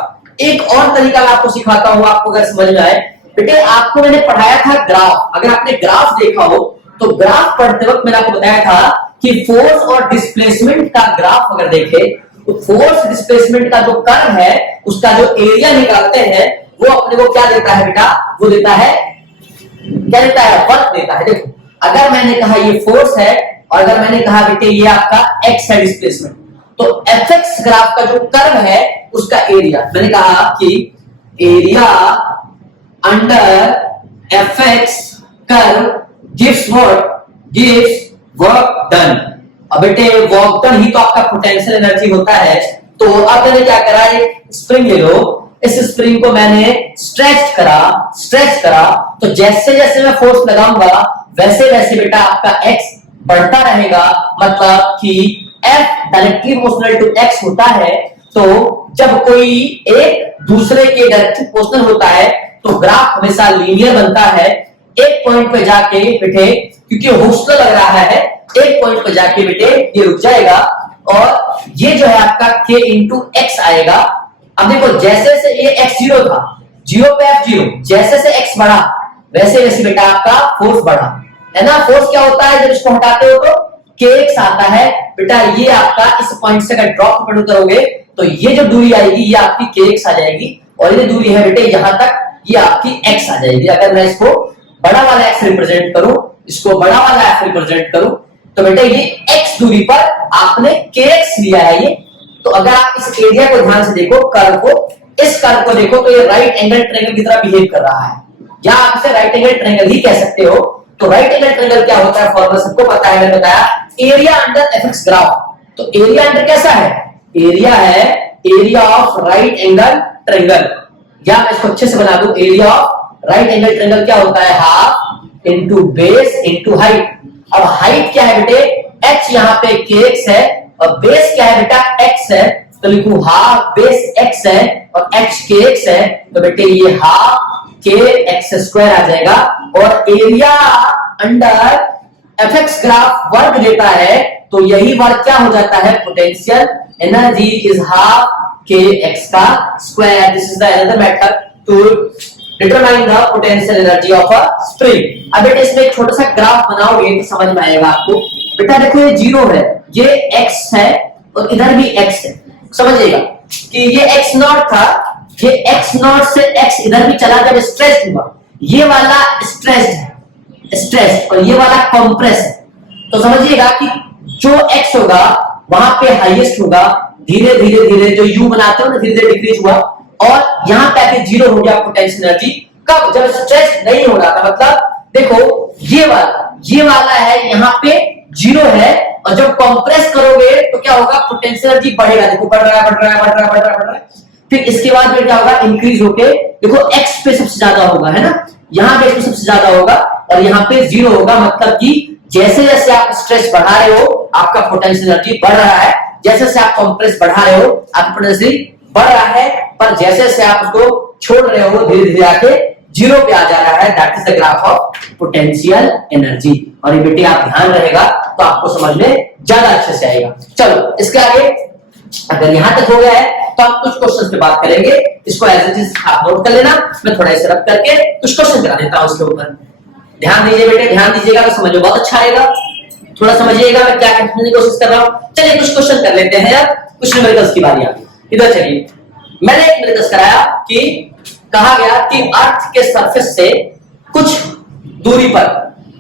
एक और तरीका मैं आपको सिखाता हूं, आपको अगर समझ में आए बेटे, आपको मैंने पढ़ाया था ग्राफ। अगर आपने ग्राफ देखा हो तो ग्राफ पढ़ते वक्त मैंने आपको बताया था कि फोर्स और डिस्प्लेसमेंट का ग्राफ अगर देखे तो फोर्स डिस्प्लेसमेंट का जो कर्व है उसका जो एरिया निकालते हैं वो अपने को क्या देता है बेटा, वो देता है, क्या देता है, वर्क देता है। देखो अगर मैंने कहा ये फोर्स है और अगर मैंने कहा बेटे ये आपका एक्स है डिस्प्लेसमेंट, तो एफएक्स ग्राफ का जो कर्व है उसका एरिया, मैंने कहा कि area under FX curve gives what, gives work done. अब बेटे वर्क डन ही तो आपका पोटेंशियल एनर्जी होता है। तो अब मैंने क्या करा, एक स्प्रिंग ले लो, इस स्प्रिंग को मैंने स्ट्रेच करा, तो जैसे जैसे मैं फोर्स लगाऊंगा वैसे वैसे बेटा आपका x बढ़ता रहेगा। मतलब कि F directly proportional to x होता है, तो जब कोई एक दूसरे के डायरेक्टली प्रोपोर्शनल होता है तो ग्राफ हमेशा लीनियर बनता है। एक पॉइंट पे जाके बेटे, क्योंकि हुक्स लग रहा है, एक पॉइंट पे जाके बेटे ये रुक जाएगा और ये जो है आपका k इंटू एक्स आएगा। अब देखो जैसे जैसे ये x जीरो था, जीरो पे f जीरो, जैसे से x बढ़ा वैसे वैसे बेटा आपका फोर्स बढ़ा, है ना। फोर्स क्या होता है, जब इसको हटाते हो तो kx आता है बेटा। ये आपका इस पॉइंट से अगर ड्रॉप करोगे तो ये जो दूरी आएगी ये आपकी kx आ जाएगी, और ये दूरी है बेटे यहां तक, ये आपकी x आ जाएगी। अगर मैं इसको बड़ा वाला x रिप्रेजेंट करूं, इसको बड़ा वाला f रिप्रेजेंट करूं, तो बेटा ये x दूरी पर आपने kx लिया है ये। तो अगर आप इस एरिया को ध्यान से देखो, कर्व को, इस कर्व को देखो, तो ये राइट एंगल ट्रायंगल की तरह बिहेव कर रहा है, या आप इसे राइट एंगल ट्रायंगल ही कह सकते हो। तो राइट एंगल ट्रायंगल क्या होता है, फॉर्मूला सबको पता है, मैंने बताया, एरिया अंडर एफएक्स ग्राफ। तो एरिया अंडर कैसा है, एरिया है area of right angle triangle, या मैं इसको अच्छे से बना दूं, area of right angle triangle क्या होता है, half into base into height. अब हाइट क्या है बेटे, h यहाँ पे kx है, और बेस क्या है बेटा, x है, तो लिखूं हाफ बेस x है और h kx है, तो बेटे ये हाफ kx² आ जाएगा। और area under FX graph work देता है, तो यही वर्क क्या हो जाता है, potential energy is half kx का square. This is the another method to determine the potential energy of a spring. अब बेटा इसमें एक छोटा सा ग्राफ बनाओगे तो समझ में आएगा आपको। बेटा देखो ये जीरो है, ये x है और इधर भी x है, समझिएगा कि ये x नॉट था, ये x नॉट से x इधर भी चला, जब स्ट्रेच हुआ, ये वाला स्ट्रेच्ड है, स्ट्रेच, और ये वाला कंप्रेस है। तो समझिएगा कि जो x होगा वहां पे हाईएस्ट होगा, धीरे धीरे धीरे जो u बनाते हो ना, धीरे धीरे डिक्रीज हुआ, और यहां पे आके जीरो हो गया पोटेंशियल एनर्जी। कब, जब स्ट्रेच नहीं हो रहा था। मतलब देखो ये वाला है यहाँ पे जीरो है, और जब कंप्रेस करोगे तो क्या होगा, पोटेंशियल एनर्जी बढ़ेगा। देखो बढ़ रहा है। फिर इसके बाद में क्या होगा, इंक्रीज होके देखो x पे सबसे ज्यादा होगा, है ना, यहाँ पे सबसे ज्यादा होगा, और यहाँ पे जीरो होगा। मतलब कि जैसे जैसे आप स्ट्रेस बढ़ा रहे हो आपका पोटेंशियल एनर्जी बढ़ रहा है, जैसे जैसे आप कंप्रेस बढ़ा रहे हो आपका पोटेंशियल बढ़ रहा है, पर जैसे जैसे आप उसको छोड़ रहे हो धीरे धीरे आके जीरो पे आ जा रहा है। That is the graph of potential energy. और ये बेटे आप ध्यान रहेगा तो आपको समझ में ज्यादा अच्छे से आएगा। चलो इसके आगे, अगर यहां तक हो गया है तो हम कुछ क्वेश्चन पे बात करेंगे। इसको एज इट इज आप नोट कर लेना, मैं थोड़ा इसे रब करके कुछ क्वेश्चन करा देता हूं इसके ऊपर। ध्यान दीजिए बेटे, ध्यान दीजिएगा तो समझ में बहुत अच्छा आएगा। थोड़ा समझिएगा मैं क्या कहने की कोशिश कर रहा हूं। चलिए कुछ क्वेश्चन कर लेते हैं यार, कुछ न्यूमेरिकल्स की बारी आ गई। इधर चलिए, मैंने एक न्यूमेरिकल्स कराया कि कहा गया कि अर्थ के सरफेस से कुछ दूरी पर,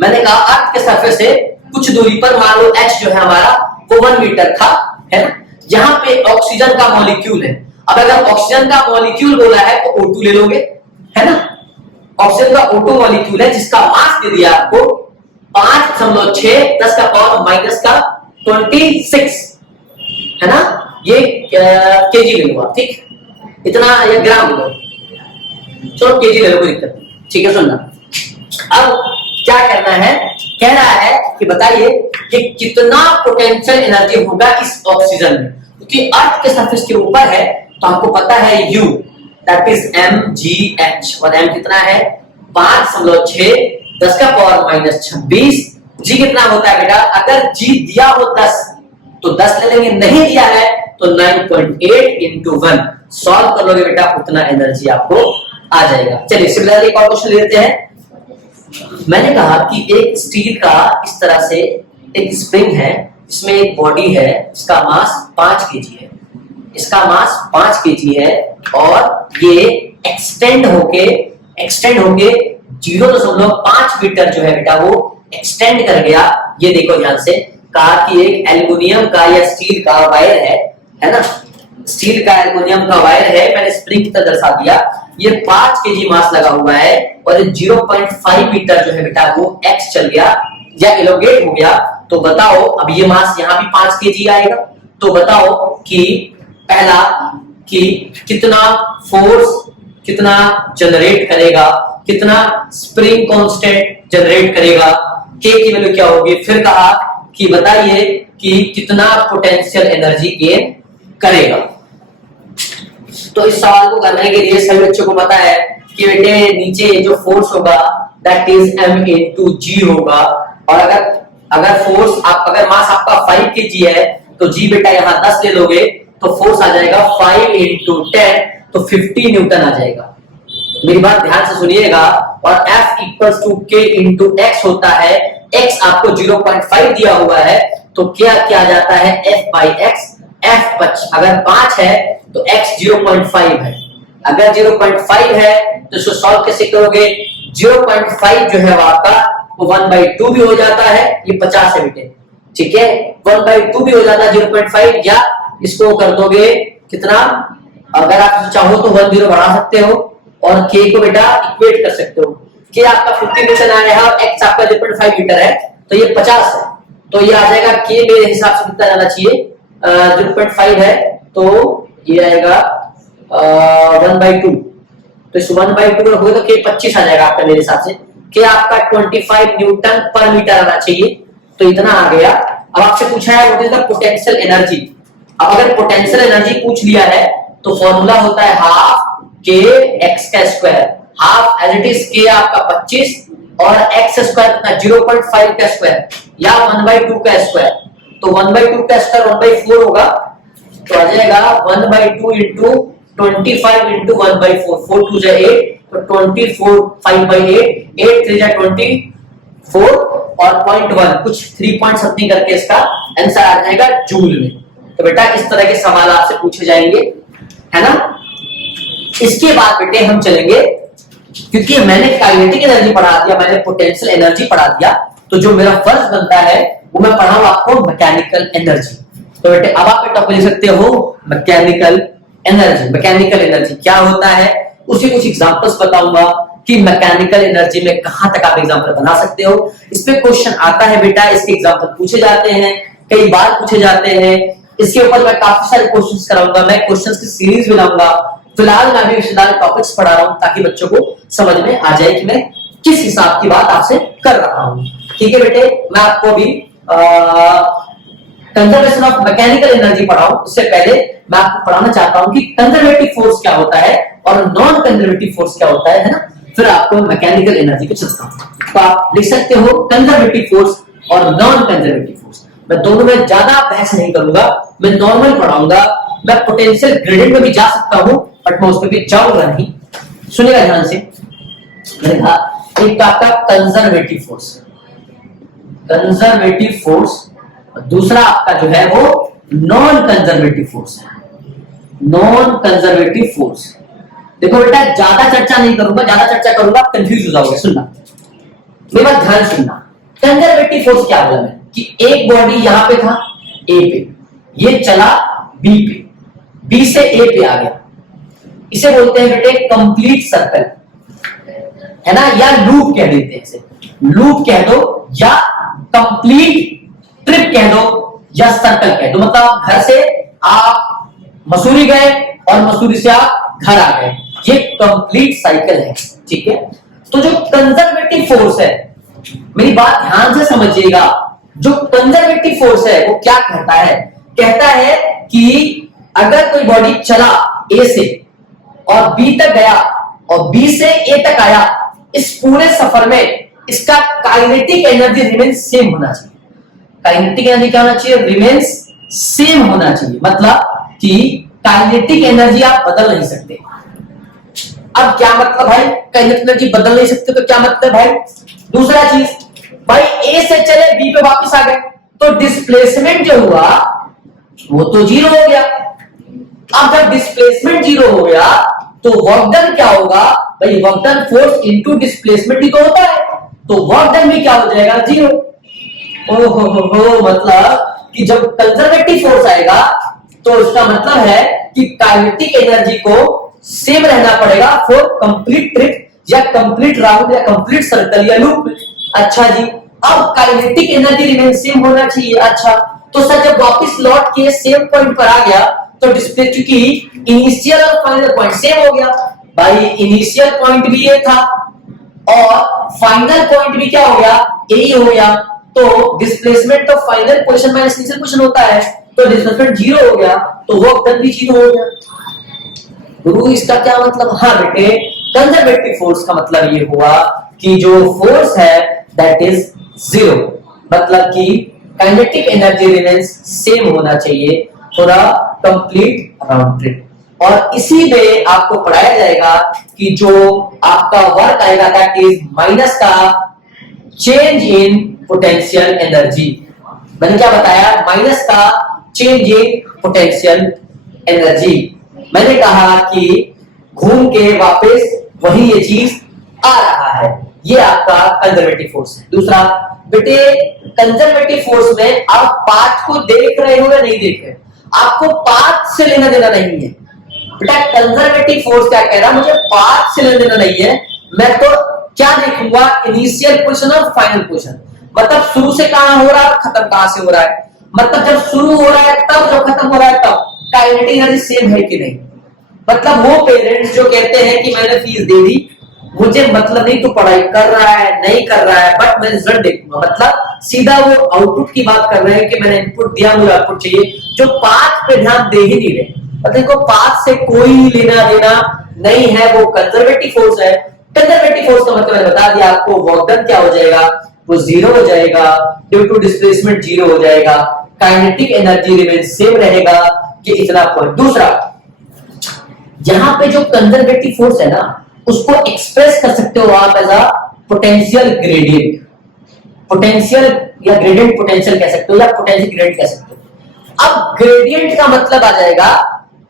मैंने कहा अर्थ के सरफेस से कुछ दूरी पर मान लो h जो है हमारा वो 1 मीटर था, है ना। यहाँ पे ऑक्सीजन का मॉलिक्यूल है, अब अगर ऑक्सीजन का मॉलिक्यूल बोला है तो O2 ले लोगे, है ना। ऑक्सीजन का O2 मॉलिक्यूल है जिसका मास दे दिया आपको 5.6 10 का पावर माइनस का 26, है ना। ये केजी ले लो आप, ठीक, इतना ये ग्राम लो, चलो केजी ले लो, कोई दिक्कत नहीं, ठीक है। सुनना, अब क्या करना है, कह रहा है कि बताइए कि कितना पोटेंशियल एनर्जी होगा इस ऑक्सीजन में, क्योंकि अर्थ के सरफेस के ऊपर है तो आपको पता है U दैट इज mgh, और m कितना है 5.6 10 का पावर माइनस 26, g कितना होता है बेटा, अगर g दिया हो 10 तो 10 ले लेंगे, नहीं दिया है तो 9.8 into 1 सॉल्व कर लोगे बेटा, उतना एनर्जी आपको आ जाएगा। चलिए सिमिलरली एक और क्वेश्चन लेते हैं। मैंने कहा कि एक स्टील का इस तरह से एक स्प्रिंग है, इसमें एक बॉडी है, इसका मास 5 केजी है, इसका मास 5 केजी है, और ये एक्सटेंड होके 0.5 मीटर जो है बेटा वो एक्सटेंड कर गया। ये देखो ध्यान से, कहा कि एक एल्युमिनियम का या स्टील का वायर है ना, स्टील का एल्युमिनियम का वायर है, मैंने स्प्रिंग की तरह दर्शा दिया, ये 5 केजी मास लगा हुआ है, और 0.5 मीटर जो है बेटा वो एक्स चल गया या एलोगेट हो गया। तो बताओ, अब ये मास यहाँ भी 5 केजी आएगा, तो बताओ कि पहला कि कितना फोर्स कितना जनरेट करेगा, कितना स्प्रिंग कांस्टेंट जनरेट करेगा, के की वैल्यू क्या होगी। फिर कहा कि बताइए कि कितना पोटेंशियल एनर्जी गेन करेगा। तो इस सवाल को करने के लिए सभी बच्चों को पता है कि बेटे नीचे जो फोर्स होगा that is m into g होगा, और अगर फोर्स अगर मास आपका 5 kg है तो g बेटा यहाँ 10 ले लोगे तो फोर्स आ जाएगा 5 into 10 तो 50 न्यूटन आ जाएगा। मेरी बात ध्यान से सुनिएगा, और F equals to K into X होता है, X आपको 0.5 दिया हुआ है तो क्या क्या जाता है F by X, F अगर 5 है तो X 0.5 है, अगर 0.5 है तो इसको सॉल्व कैसे करोगे, 0.5 जो है वो आपका वो 1/2 भी हो जाता है, ये 50 है बेटे, ठीक है, 1/2 भी हो जाता है 0.5, या इसको कर दोगे कितना, अगर आप चाहो तो 1 0 बढ़ा सकते हो और k को बेटा इक्वेट कर सकते हो। k आपका 50 मीटर आया है और x आपका 0.5 मीटर है तो ये 50 है, तो ये आ जाएगा k मेरे हिसाब से कितना जाना चाहिए, 0.5 है तो ये आएगा 1/2, तो इस 1/2 रखोगे तो k 25 आ जाएगा आपका, मेरे हिसाब से k आपका 25 न्यूटन पर मीटर आना चाहिए, तो इतना आ गया। अब आपसे पूछा है what is the potential energy. अब अगर पोटेंशियल एनर्जी पूछ लिया है तो फॉर्मूला होता है हाफ k x का square, half as it is k आपका 25 और x स्क्वायर कितना 0.5 का स्क्वायर या 1/2 का स्क्वायर, तो 1/2 का स्क्वायर 1/4 होगा, तो आ जाएगा 1/2 into 25 into 1/4, 4 2 जा 8, तो 24 5/8, 8 3 जा 24 और 0.1 कुछ 3 पॉइंट समथिंग करके इसका आंसर आ जाएगा जूल में। तो बेटा इस तरह के सवाल आपसे पूछे जाएंगे, है ना। इसके बाद बेटे हम चलेंगे, क्योंकि मैंने काइनेटिक एनर्जी पढ़ा दिया, मैंने पोटेंशियल एनर्जी पढ़ा दिया, तो जो मेरा फर्ज बनता है वो मैं पढ़ाऊं आपको मैकेनिकल एनर्जी। तो बेटे अब आप टॉपिक लिख सकते हो मैकेनिकल एनर्जी। मैकेनिकल एनर्जी क्या होता है, उसी कुछ एग्जांपल्स बताऊंगा कि मैकेनिकल एनर्जी में कहां तक आप एग्जांपल बना सकते हो। इस पे क्वेश्चन आता है बेटा, इसके एग्जांपल पूछे जाते हैं, कई बार पूछे जाते हैं, इसके ऊपर मैं काफी सारे क्वेश्चंस कराऊंगा, मैं क्वेश्चंस की सीरीज बनाऊंगा। फिलहाल मैं अभी विषयदार टॉपिक्स पढ़ा रहा हूं ताकि बच्चों को समझ में आ जाए कि मैं किस हिसाब की बात आपसे कर रहा हूं। ठीक है बेटे, मैं आपको अभी कंजर्वेशन ऑफ मैकेनिकल एनर्जी पढ़ाऊं, उससे पहले मैं आपको पढ़ाना चाहता हूं कि कंजर्वेटिव फोर्स क्या होता है और नॉन कंजर्वेटिव फोर्स क्या होता है ना। फिर आपको मैकेनिकल एनर्जी को चलता हूं, तो आप लिख सकते हो कंजर्वेटिव फोर्स और नॉन कंजर्वेटिव फोर्स। मैं दोनों में ज्यादा बहस नहीं करूंगा, मैं नॉर्मल पढ़ाऊंगा, मैं पोटेंशियल ग्रेडियंट में भी जा सकता हूं बट मैं उस पर भी जाऊंगा नहीं। सुनिएगा ध्यान से, मैंने कहा एक आपका कंजर्वेटिव फोर्स, कंजर्वेटिव फोर्स, दूसरा आपका जो है वो नॉन कंजर्वेटिव फोर्स है, नॉन कंजर्वेटिव फोर्स। देखो बेटा ज्यादा चर्चा नहीं करूंगा, ज्यादा चर्चा करूंगा आप कंफ्यूज हो जाओगे। सुनना मेरी बात ध्यान सुनना, कंजर्वेटिव फोर्स क्या बोला मैं कि एक बॉडी यहां पे था ए पे, ये चला बी पे, बी से ए पे आ गया, इसे बोलते हैं बेटे कंप्लीट सर्कल, है ना, या लूप कह देते हैं इसे, लूप कह दो या कंप्लीट ट्रिप कह दो या सर्कल कह दो। मतलब घर से आप मसूरी गए और मसूरी से आप घर आ गए, ये कंप्लीट साइकिल है, ठीक है। तो जो कंजर्वेटिव फोर्स है, मेरी बात ध्यान से समझिएगा, जो कंजर्वेटिव फोर्स है वो क्या कहता है, कहता है कि अगर कोई बॉडी चला ए से और बी तक गया और बी से ए तक आया, इस पूरे सफर में इसका काइनेटिक एनर्जी रिमेन्स सेम होना चाहिए। काइनेटिक एनर्जी क्या होना चाहिए, रिमेन्स सेम होना चाहिए, मतलब कि काइनेटिक एनर्जी आप बदल नहीं सकते। अब क्या मतलब भाई, काइनेटिक एनर्जी बदल नहीं सकते तो क्या मतलब भाई, दूसरा चीज भाई ए से चले बी पे वापस आ गए तो डिस्प्लेसमेंट जो हुआ वो तो जीरो हो गया। अब जब डिस्प्लेसमेंट जीरो हो गया तो वर्क डन क्या होगा भाई, work done force into displacement ही तो होता है, तो वर्क डन भी क्या हो जाएगा, जीरो। ओहो, मतलब कि जब कंजर्वेटिव फोर्स आएगा तो इसका मतलब है कि काइनेटिक एनर्जी को सेम रहना पड़ेगा फॉर कंप्लीट ट्रिप या कंप्लीट राउंड या कंप्लीट सर्कल या लूप। अच्छा जी, अब काइनेटिक एनर्जी रिमेन सेम होना चाहिए। अच्छा, तो सर जब वापस लौट के सेम पॉइंट पर आ गया तो डिस्प्ले, चूंकि इनिशियल और फाइनल पॉइंट सेम हो गया भाई, इनिशियल पॉइंट भी ये था और फाइनल पॉइंट भी क्या हो गया, यही हो गया, तो displacement of final position minus initial position होता है, तो डिस्प्लेसमेंट जीरो हो गया तो वर्क डन भी जीरो हो गया। गुरु इसका क्या मतलब, हाँ बेटे कंजर्वेटिव फोर्स का मतलब ये हुआ कि जो फोर्स है दैट इज जीरो, मतलब कि काइनेटिक एनर्जी रिमेन्स सेम होना चाहिए for a complete round trip. और इसी में आपको पढ़ाया जाएगा कि जो आपका वर्क आएगा दैट इज माइनस का चेंज इन पोटेंशियल एनर्जी। मैंने क्या बताया, माइनस का चेंज इन पोटेंशियल एनर्जी। मैंने कहा कि घूम के वापस वही ये चीज आ रहा है, ये आपका कंजर्वेटिव फोर्स है। दूसरा बेटे, कंजर्वेटिव फोर्स में आप पाथ को देख रहे हो या नहीं देख रहे, आपको पाथ से लेना देना नहीं है बेटा। कंजर्वेटिव फोर्स क्या कह रहा है, मुझे पाथ से लेना देना नहीं है, मैं तो क्या देखूंगा, इनिशियल पोजीशन और फाइनल पोजीशन, मतलब शुरू से कहां हो रहा है, खत्म कहां से हो रहा है, मतलब जब शुरू हो रहा है तब, जब खत्म हो रहा है तब, काइनेटिक एनर्जी सेम है कि नहीं। मतलब वो पेरेंट्स जो कहते हैं कि मैंने फीस दे दी, मुझे मतलब नहीं तो पढ़ाई कर रहा है नहीं कर रहा है, बट मैं रिजल्ट देखूंगा, मतलब सीधा वो आउटपुट की बात कर रहे हैं कि मैंने इनपुट दिया, मुझे आउटपुट चाहिए, जो पाथ पे ध्यान दे ही नहीं रहे, मतलब को पाथ से कोई लेना देना नहीं है, वो कंजर्वेटिव फोर्स है। कंजर्वेटिव फोर्स का मतलब मैंने बता दिया आपको, वर्क डन क्या हो जाएगा, वो जीरो हो जाएगा, ड्यू टू डिस्प्लेसमेंट जीरो हो जाएगा, काइनेटिक एनर्जी रिमेन सेम रहेगा, ये इतना पॉइंट। दूसरा, यहां पे जो कंजर्वेटिव फोर्स है ना, उसको एक्सप्रेस कर सकते हो आप as a potential gradient, potential या ग्रेडियंट पोटेंशियल कह सकते हो, या पोटेंशियल ग्रेडियंट कह सकते हो। अब ग्रेडियंट का मतलब आ जाएगा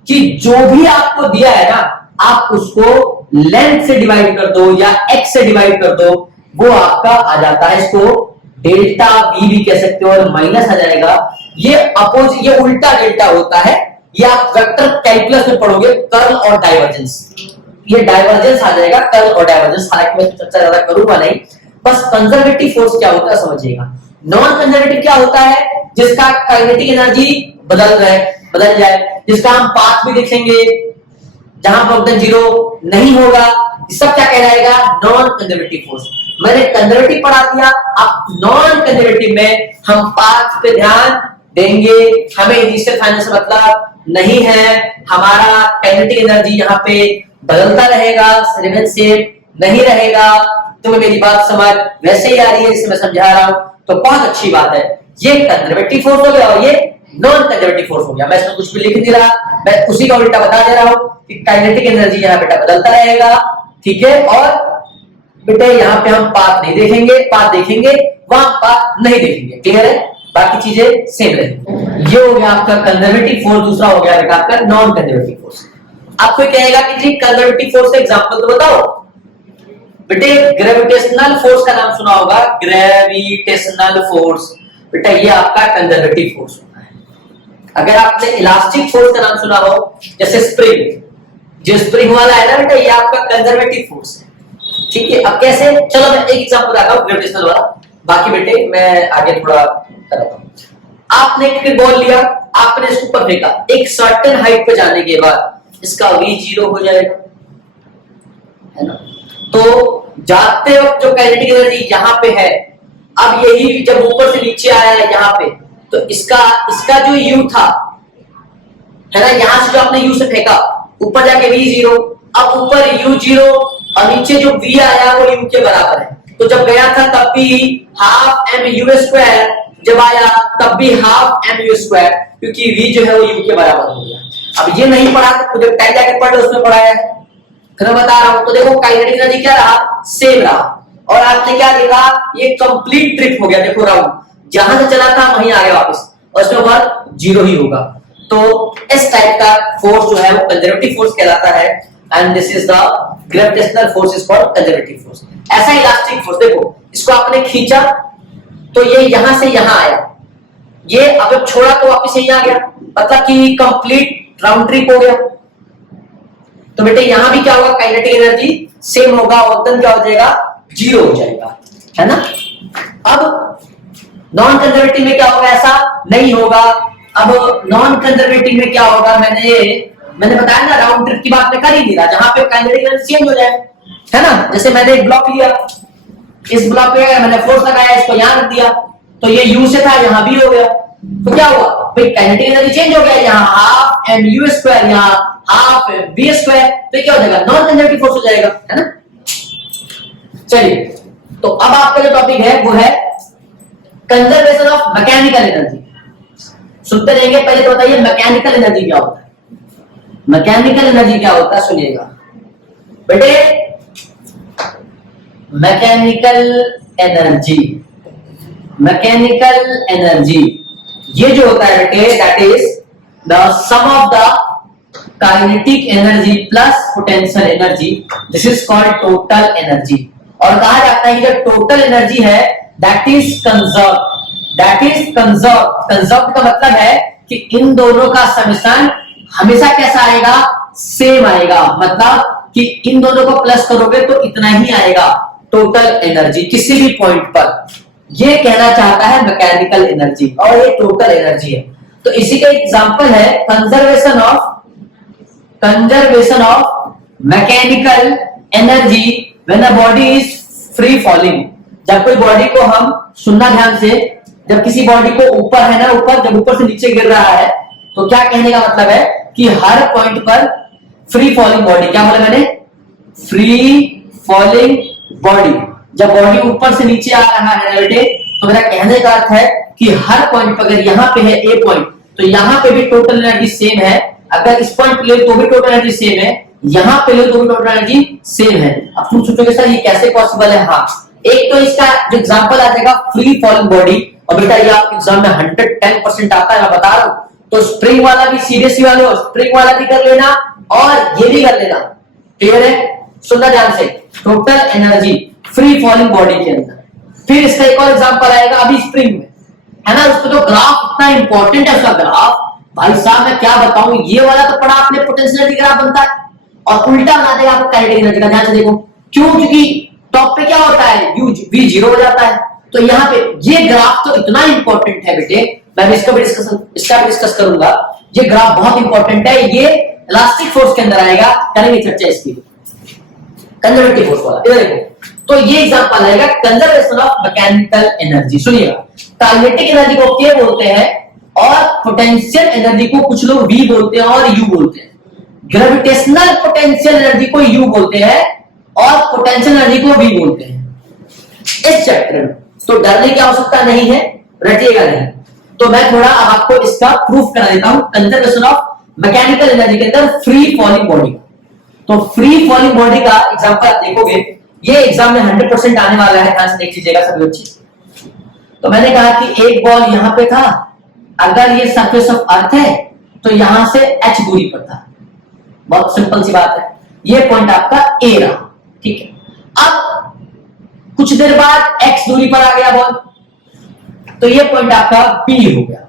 कि जो भी आपको दिया है ना, आप उसको लेंथ से डिवाइड कर दो या एक्स से डिवाइड कर दो, वो आपका आ जाता है, इसको डेल्टा वी भी कह सकते हो, और माइनस आ जाएगा, ये अपोजिट, ये उल्टा डेल्टा होता है, ये आप वेक्टर कैलकुलस में पढ़ोगे, कर्ल और डाइवर्जेंस, ये डाइवर्जेंस आ जाएगा, कर्ल और डाइवर्जेंस। हालांकि मैं चर्चा ज्यादा करूंगा नहीं, बस कंजर्वेटिव फोर्स क्या होता है समझिएगा। नॉन कंजर्वेटिव क्या होता है, जिसका काइनेटिक एनर्जी बदल जाए, जिसका हम पाथ भी देखेंगे, जहां पर जीरो नहीं होगा, सब क्या कहलाएगा, नॉन कंजर्वेटिव फोर्स। मैंने कंजर्वेटिव पढ़ा दिया, अब नॉन कंजर्वेटिव में हम पाथ पे ध्यान देंगे, हमें इनिशियल फाइनल से मतलब नहीं है, हमारा काइनेटिक एनर्जी यहाँ पे बदलता रहेगा, रिमेन सेम नहीं रहेगा। तुम्हें मेरी बात समझ वैसे ही आ रही है जिसे मैं समझा रहा हूं, तो बहुत अच्छी बात है। ये कंजर्वेटिव फोर्स हो गया और ये नॉन कंजर्वेटिव फोर्स हो गया। मैं इसमें कुछ भी लिख नहीं रहा, मैं उसी का उल्टा बता दे रहा हूं कि काइनेटिक एनर्जी यहाँ बेटा बदलता रहेगा, ठीक है, और बेटे यहाँ पे हम पाथ नहीं देखेंगे, पाथ देखेंगे, वहां पाथ नहीं देखेंगे, क्लियर है, बाकी चीजें सेम रहेंगी। ये हो गया आपका कंजर्वेटिव फोर्स। दूसरा हो गया बेटा आपका नॉन कंजर्वेटिव फोर्स। आपको कहेगा कि जी कंजर्वेटिव फोर्स का एग्जांपल तो बताओ, बेटे ग्रेविटेशनल फोर्स का नाम सुना होगा, ग्रेविटेशनल फोर्स, बेटा ये आपका कंजर्वेटिव फोर्स होता है। अगर आपने इलास्टिक फोर्स का नाम सुना हो, जैसे स्प्रिंग, जो स्प्रिंग वाला है ना बेटा, ये आपका कंजर्वेटिव फोर्स है, ठीक है। अब कैसे, चलो मैं एक एग्जांपल बताता हूं ग्रेविटेशनल वाला, बाकी बेटे मैं आगे थोड़ा कराता हूं। आपने क्रिकेट बॉल लिया, आपने इसको ऊपर फेंका, एक सर्टेन हाइट पे जाने के बाद इसका v 0 हो जाएगा, है ना। तो जाते वक्त जो काइनेटिक एनर्जी यहां पे है, अब यही जब ऊपर से नीचे आया है यहां पे, तो इसका जो u था, है ना, यहां से जो आपने u से फेंका, ऊपर जाके v 0, अब ऊपर u 0 और नीचे जो v आया वो u के बराबर है। तो जब गया था तब भी हाफ एम यू स्क्वायर, जब आया तब भी हाफ एम यू स्क्वायर, क्योंकि v जो है वो u के बराबर हो गया। अब ये नहीं पढ़ा तो जब टाइम जाके पढ़ लो, उसमें पढ़ाया है, फिर मैं बता रहा हूं। तो देखो काइनेटिक एनर्जी क्या रहा, सेम रहा, और आपने क्या देखा, ये कंप्लीट ट्रिप हो गया, देखो राउंड, जहां से चला था वहीं आ गया वापस, और इसमें वर्क 0 ही होगा। तो इस टाइप का फोर्स जो है वो कंजर्वेटिव फोर्स कहलाता है, and this is the gravitational force is called conservative force. ऐसा इलास्टिक फोर्स, देखो इसको आपने खींचा तो ये यहां से यहां आया, ये अब जब छोड़ा तो वापस यहीं आ गया, मतलब कि कंप्लीट राउंड ट्रिप हो गया। तो बेटे यहां भी क्या होगा, काइनेटिक एनर्जी सेम होगा, और क्या हो जाएगा, 0 हो जाएगा, है ना। अब नॉन कंजर्वेटिव में क्या होगा, ऐसा नहीं होगा। अब नॉन कंजर्वेटिव में क्या होगा, मैंने बताया ना, राउंड ट्रिप की बात मैं कर ही नहीं रहा, जहां पे काइनेटिक एनर्जी चेंज हो जाए, है ना। जैसे मैंने एक ब्लॉक लिया, इस ब्लॉक पे मैंने फोर्स लगाया, इसको यहां रख दिया, तो ये u से था, यहां भी हो गया, तो क्या हुआ भाई, काइनेटिक एनर्जी चेंज हो गया, यहाँ हाफ एम यू स्क्वायर, यहाँ हाफ v स्क्वायर, तो क्या हो जाएगा, नॉन कंजर्वेटिव फोर्स हो जाएगा, है ना। चलिए, तो अब आपका जो टॉपिक है वो है कंजर्वेशन ऑफ मैकेनिकल एनर्जी। सुनते रहेंगे, पहले तो बताइए मैकेनिकल एनर्जी क्या होता है। मैकेनिकल एनर्जी क्या होता है, सुनिएगा बेटे। मैकेनिकल एनर्जी, मैकेनिकल एनर्जी ये जो होता है बेटे, that is the sum of the kinetic energy plus potential energy, this is called total energy. और कहा जाता है कि जो टोटल एनर्जी है that is conserve, that is conserve. Conserve का मतलब है कि इन दोनों का समेशन हमेशा कैसा आएगा, सेम आएगा, मतलब कि इन दोनों को प्लस करोगे तो इतना ही आएगा टोटल एनर्जी किसी भी पॉइंट पर। ये कहना चाहता है मैकेनिकल एनर्जी, और ये टोटल एनर्जी है। तो इसी का एग्जांपल है conservation of mechanical energy when a body is free falling. जब कोई बॉडी को हम, सुनना ध्यान से, जब किसी बॉडी को ऊपर है ना, ऊपर, जब ऊपर से नीचे गिर रहा है, तो क्या कहने का मतलब है कि हर पॉइंट पर फ्री फॉलिंग बॉडी, क्या बोला मैंने, फ्री फॉलिंग बॉडी। जब बॉडी ऊपर से नीचे आ रहा है ना बेटे, तो मेरा कहने का अर्थ है कि हर पॉइंट पर, अगर यहाँ पे है ए पॉइंट, तो यहाँ पे भी टोटल एनर्जी सेम है। अगर इस पॉइंट पे ले तो भी टोटल एनर्जी सेम है, यहाँ पे ले तो भी टोटल एनर्जी सेम है। अब तुम सोचोगे सर ये कैसे पॉसिबल है। हाँ, एक तो इसका जो एग्जांपल आ जाएगा फ्री फॉलिंग बॉडी, और बेटा ये आपके एग्जाम में 110% आता है, मैं बता रहा हूं। तो स्प्रिंग वाला भी, सीरियसली वाले स्प्रिंग वाला भी कर लेना और ये भी कर लेना, क्लियर है। सुनना ध्यान से, total energy free falling body के अंदर। फिर इसका एक और एग्जांपल आएगा अभी स्प्रिंग में, है ना। उसका तो ग्राफ इतना इंपॉर्टेंट है, उसका ग्राफ भाई साहब मैं क्या बताऊं, ये वाला तो पढ़ा आपने, पोटेंशियल एनर्जी ग्राफ बनता है और उल्टा बना देगा आपको काइनेटिक एनर्जी का। ध्यान से देखो, क्यों, क्योंकि टॉप पे क्या होता है, v 0 हो जाता है। तो यहाँ पे ये ग्राफ तो इतना इंपॉर्टेंट है बेटे, मैं इसका भी डिस्कस करूंगा। ये ग्राफ बहुत इंपॉर्टेंट है, ये इलास्टिक फोर्स के अंदर आएगा, करेंगे चर्चा इसकी, कंजर्वेटिव फोर्स वाला। इधर देखो, तो ये एग्जांपल आएगा कंजर्वेशन ऑफ मैकेनिकल एनर्जी। सुनिएगा, काइनेटिक एनर्जी को K बोलते हैं, और पोटेंशियल एनर्जी को कुछ लोग V बोलते हैं और U बोलते हैं। ग्रेविटेशनल पोटेंशियल एनर्जी को U बोलते हैं और पोटेंशियल एनर्जी को V बोलते हैं इस चैप्टर में। तो डरने की आवश्यकता नहीं है, रटिएगा नहीं। तो मैं थोड़ा अब आपको इसका प्रूफ करा देता हूं, कंजर्वेशन ऑफ मैकेनिकल एनर्जी के अंदर फ्री फॉलिंग बॉडी। तो फ्री फॉलिंग बॉडी का एग्जांपल आप देखोगे, ये एग्जाम में 100% आने वाला है, ध्यान से देख लीजिएगा सभी बच्चे। तो मैंने कहा कि एक बॉल यहां पे था, अगर ये सरफेस ऑफ अर्थ है तो यहां से h दूरी पर था, बहुत सिंपल सी बात है। ये पॉइंट आपका A रहा, ठीक है। अब कुछ देर बाद x दूरी पर आ गया बॉल, तो ये पॉइंट आपका B हो गया।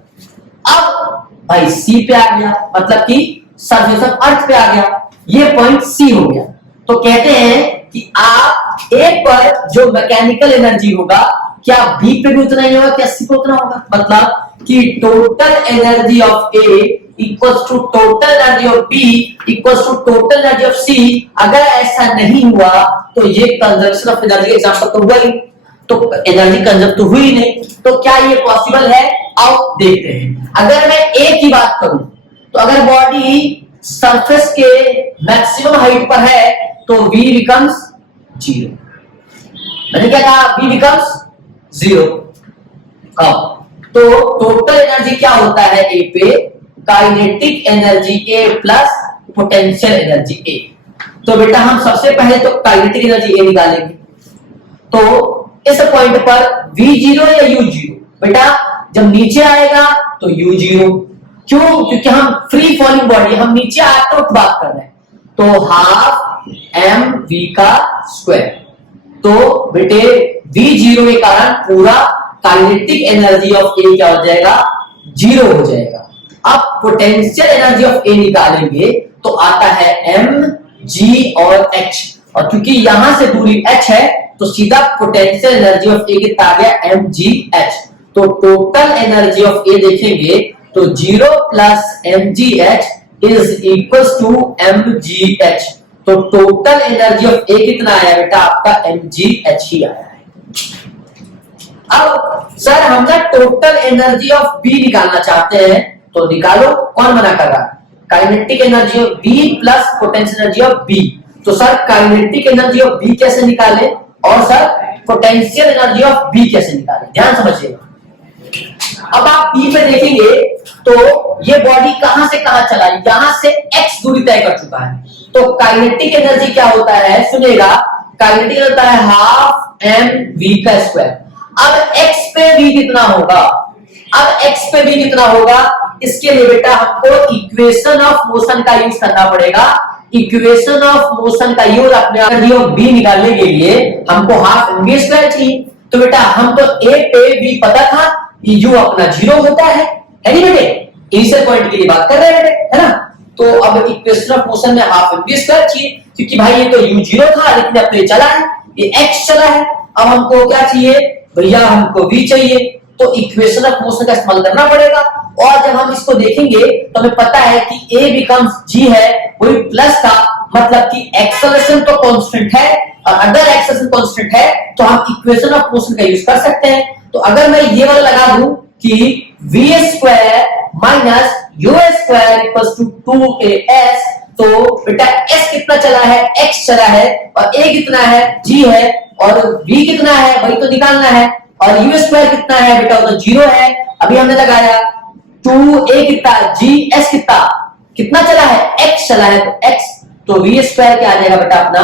अब भाई सी पे आ गया, मतलब कि सरफेस ऑफ अर्थ पे आ गया, ये पॉइंट सी हो गया। तो कहते हैं कि आप ए पर जो मैकेनिकल एनर्जी होगा क्या बी पे भी उतना ही होगा, क्या सी पे उतना होगा, मतलब कि total energy of A equals to total energy of B equals to total energy of C. अगर ऐसा नहीं हुआ तो ये कंजर्वेशन ऑफ एनर्जी एग्जांपल तो हुआ ही, तो एनर्जी कंजर्व तो हुई नहीं, तो क्या ये पॉसिबल है? आओ देखते हैं। अगर मैं ए की बात करूं तो अगर बॉडी सरफेस के मैक्सिमम हाइट पर है तो v बिकम्स 0। मैंने क्या कहा? v becomes 0। तो टोटल एनर्जी क्या होता है ए पे? काइनेटिक एनर्जी ए प्लस पोटेंशियल एनर्जी ए। तो बेटा हम सबसे पहले तो काइनेटिक एनर्जी ए निकालेंगे। तो इस पॉइंट पर v0 या u0? बेटा जब नीचे आएगा तो u0। क्यों? क्योंकि हम फ्री फॉलिंग बॉडी, हम नीचे आते वक्त बात कर रहे हैं। तो हाफ एम वी का स्क्वायर। तो बेटे v0 के कारण पूरा काइनेटिक एनर्जी ऑफ ए क्या हो जाएगा? 0 हो जाएगा। अब पोटेंशियल एनर्जी ऑफ ए निकालेंगे तो आता है एम जी और एच, और क्योंकि यहां से दूरी h है तो सीधा पोटेंशियल एनर्जी ऑफ ए कितना आ गया? M G H. तो टोटल एनर्जी ऑफ ए देखेंगे तो 0 plus M G H is equal to M G H. तो टोटल एनर्जी ऑफ ए कितना आया बेटा? आपका एम जी एच ही आया है। अब सर हम ना टोटल एनर्जी ऑफ बी निकालना चाहते हैं, तो निकालो। कौन मना कर रहा है? Kinetic energy of B plus potential energy of B. तो sir kinetic energy of B कैसे निकाले और sir potential energy of B कैसे निकाले? ध्यान समझिएगा। अब आप बी पे देखेंगे तो ये बॉडी कहां से कहां चला? यहां से x दूरी तय कर चुका है। तो काइनेटिक एनर्जी क्या होता है? सुनेगा, काइनेटिक होता है हाफ एम वी का स्क्वायर। अब x पे v कितना होगा? अब x पे v कितना होगा? इसके लिए बेटा हमको इक्वेशन ऑफ मोशन का यूज करना पड़ेगा। इक्वेशन ऑफ मोशन का यूज अपने एनर्जी ऑफ b निकालने के लिए हमको हाफ एम वी स्क्वायर चाहिए। तो बेटा हम तो a पे v पता था कि u अपना 0 होता है नहीं बेटे? इनिशियल पॉइंट के लिए बात कर रहे हैं बेटे, है ना? तो अब इक्वेशन ऑफ मोशन में हाफ एम वी स्क्वायर चाहिए, क्योंकि भाई ये तो u0 था लेकिन अब तो ये चला है, ये x चला है। अब हमको क्या चाहिए भैया? हमको v चाहिए। तो इक्वेशन ऑफ मोशन का इस्तेमाल करना पड़ेगा। और जब हम इसको देखेंगे तो हमें पता है कि a बिकम्स g है, वही प्लस था, मतलब कि एक्सेलरेशन तो कांस्टेंट है, और अगर एक्सेलरेशन कांस्टेंट है तो हम इक्वेशन ऑफ मोशन का यूज कर सकते हैं। तो अगर मैं ये वाला लगा दूं कि v square minus u square equals to 2as, तो बेटा s कितना चला है? x चला है, और a कितना है? g है, और v कितना है? वही तो निकालना है। और u स्क्वायर कितना है बेटा? वो तो 0 है। अभी हमने लगाया 2a कितना? gs कितना? कितना चला है? x चला है, तो x, तो v स्क्वायर क्या आ जाएगा बेटा?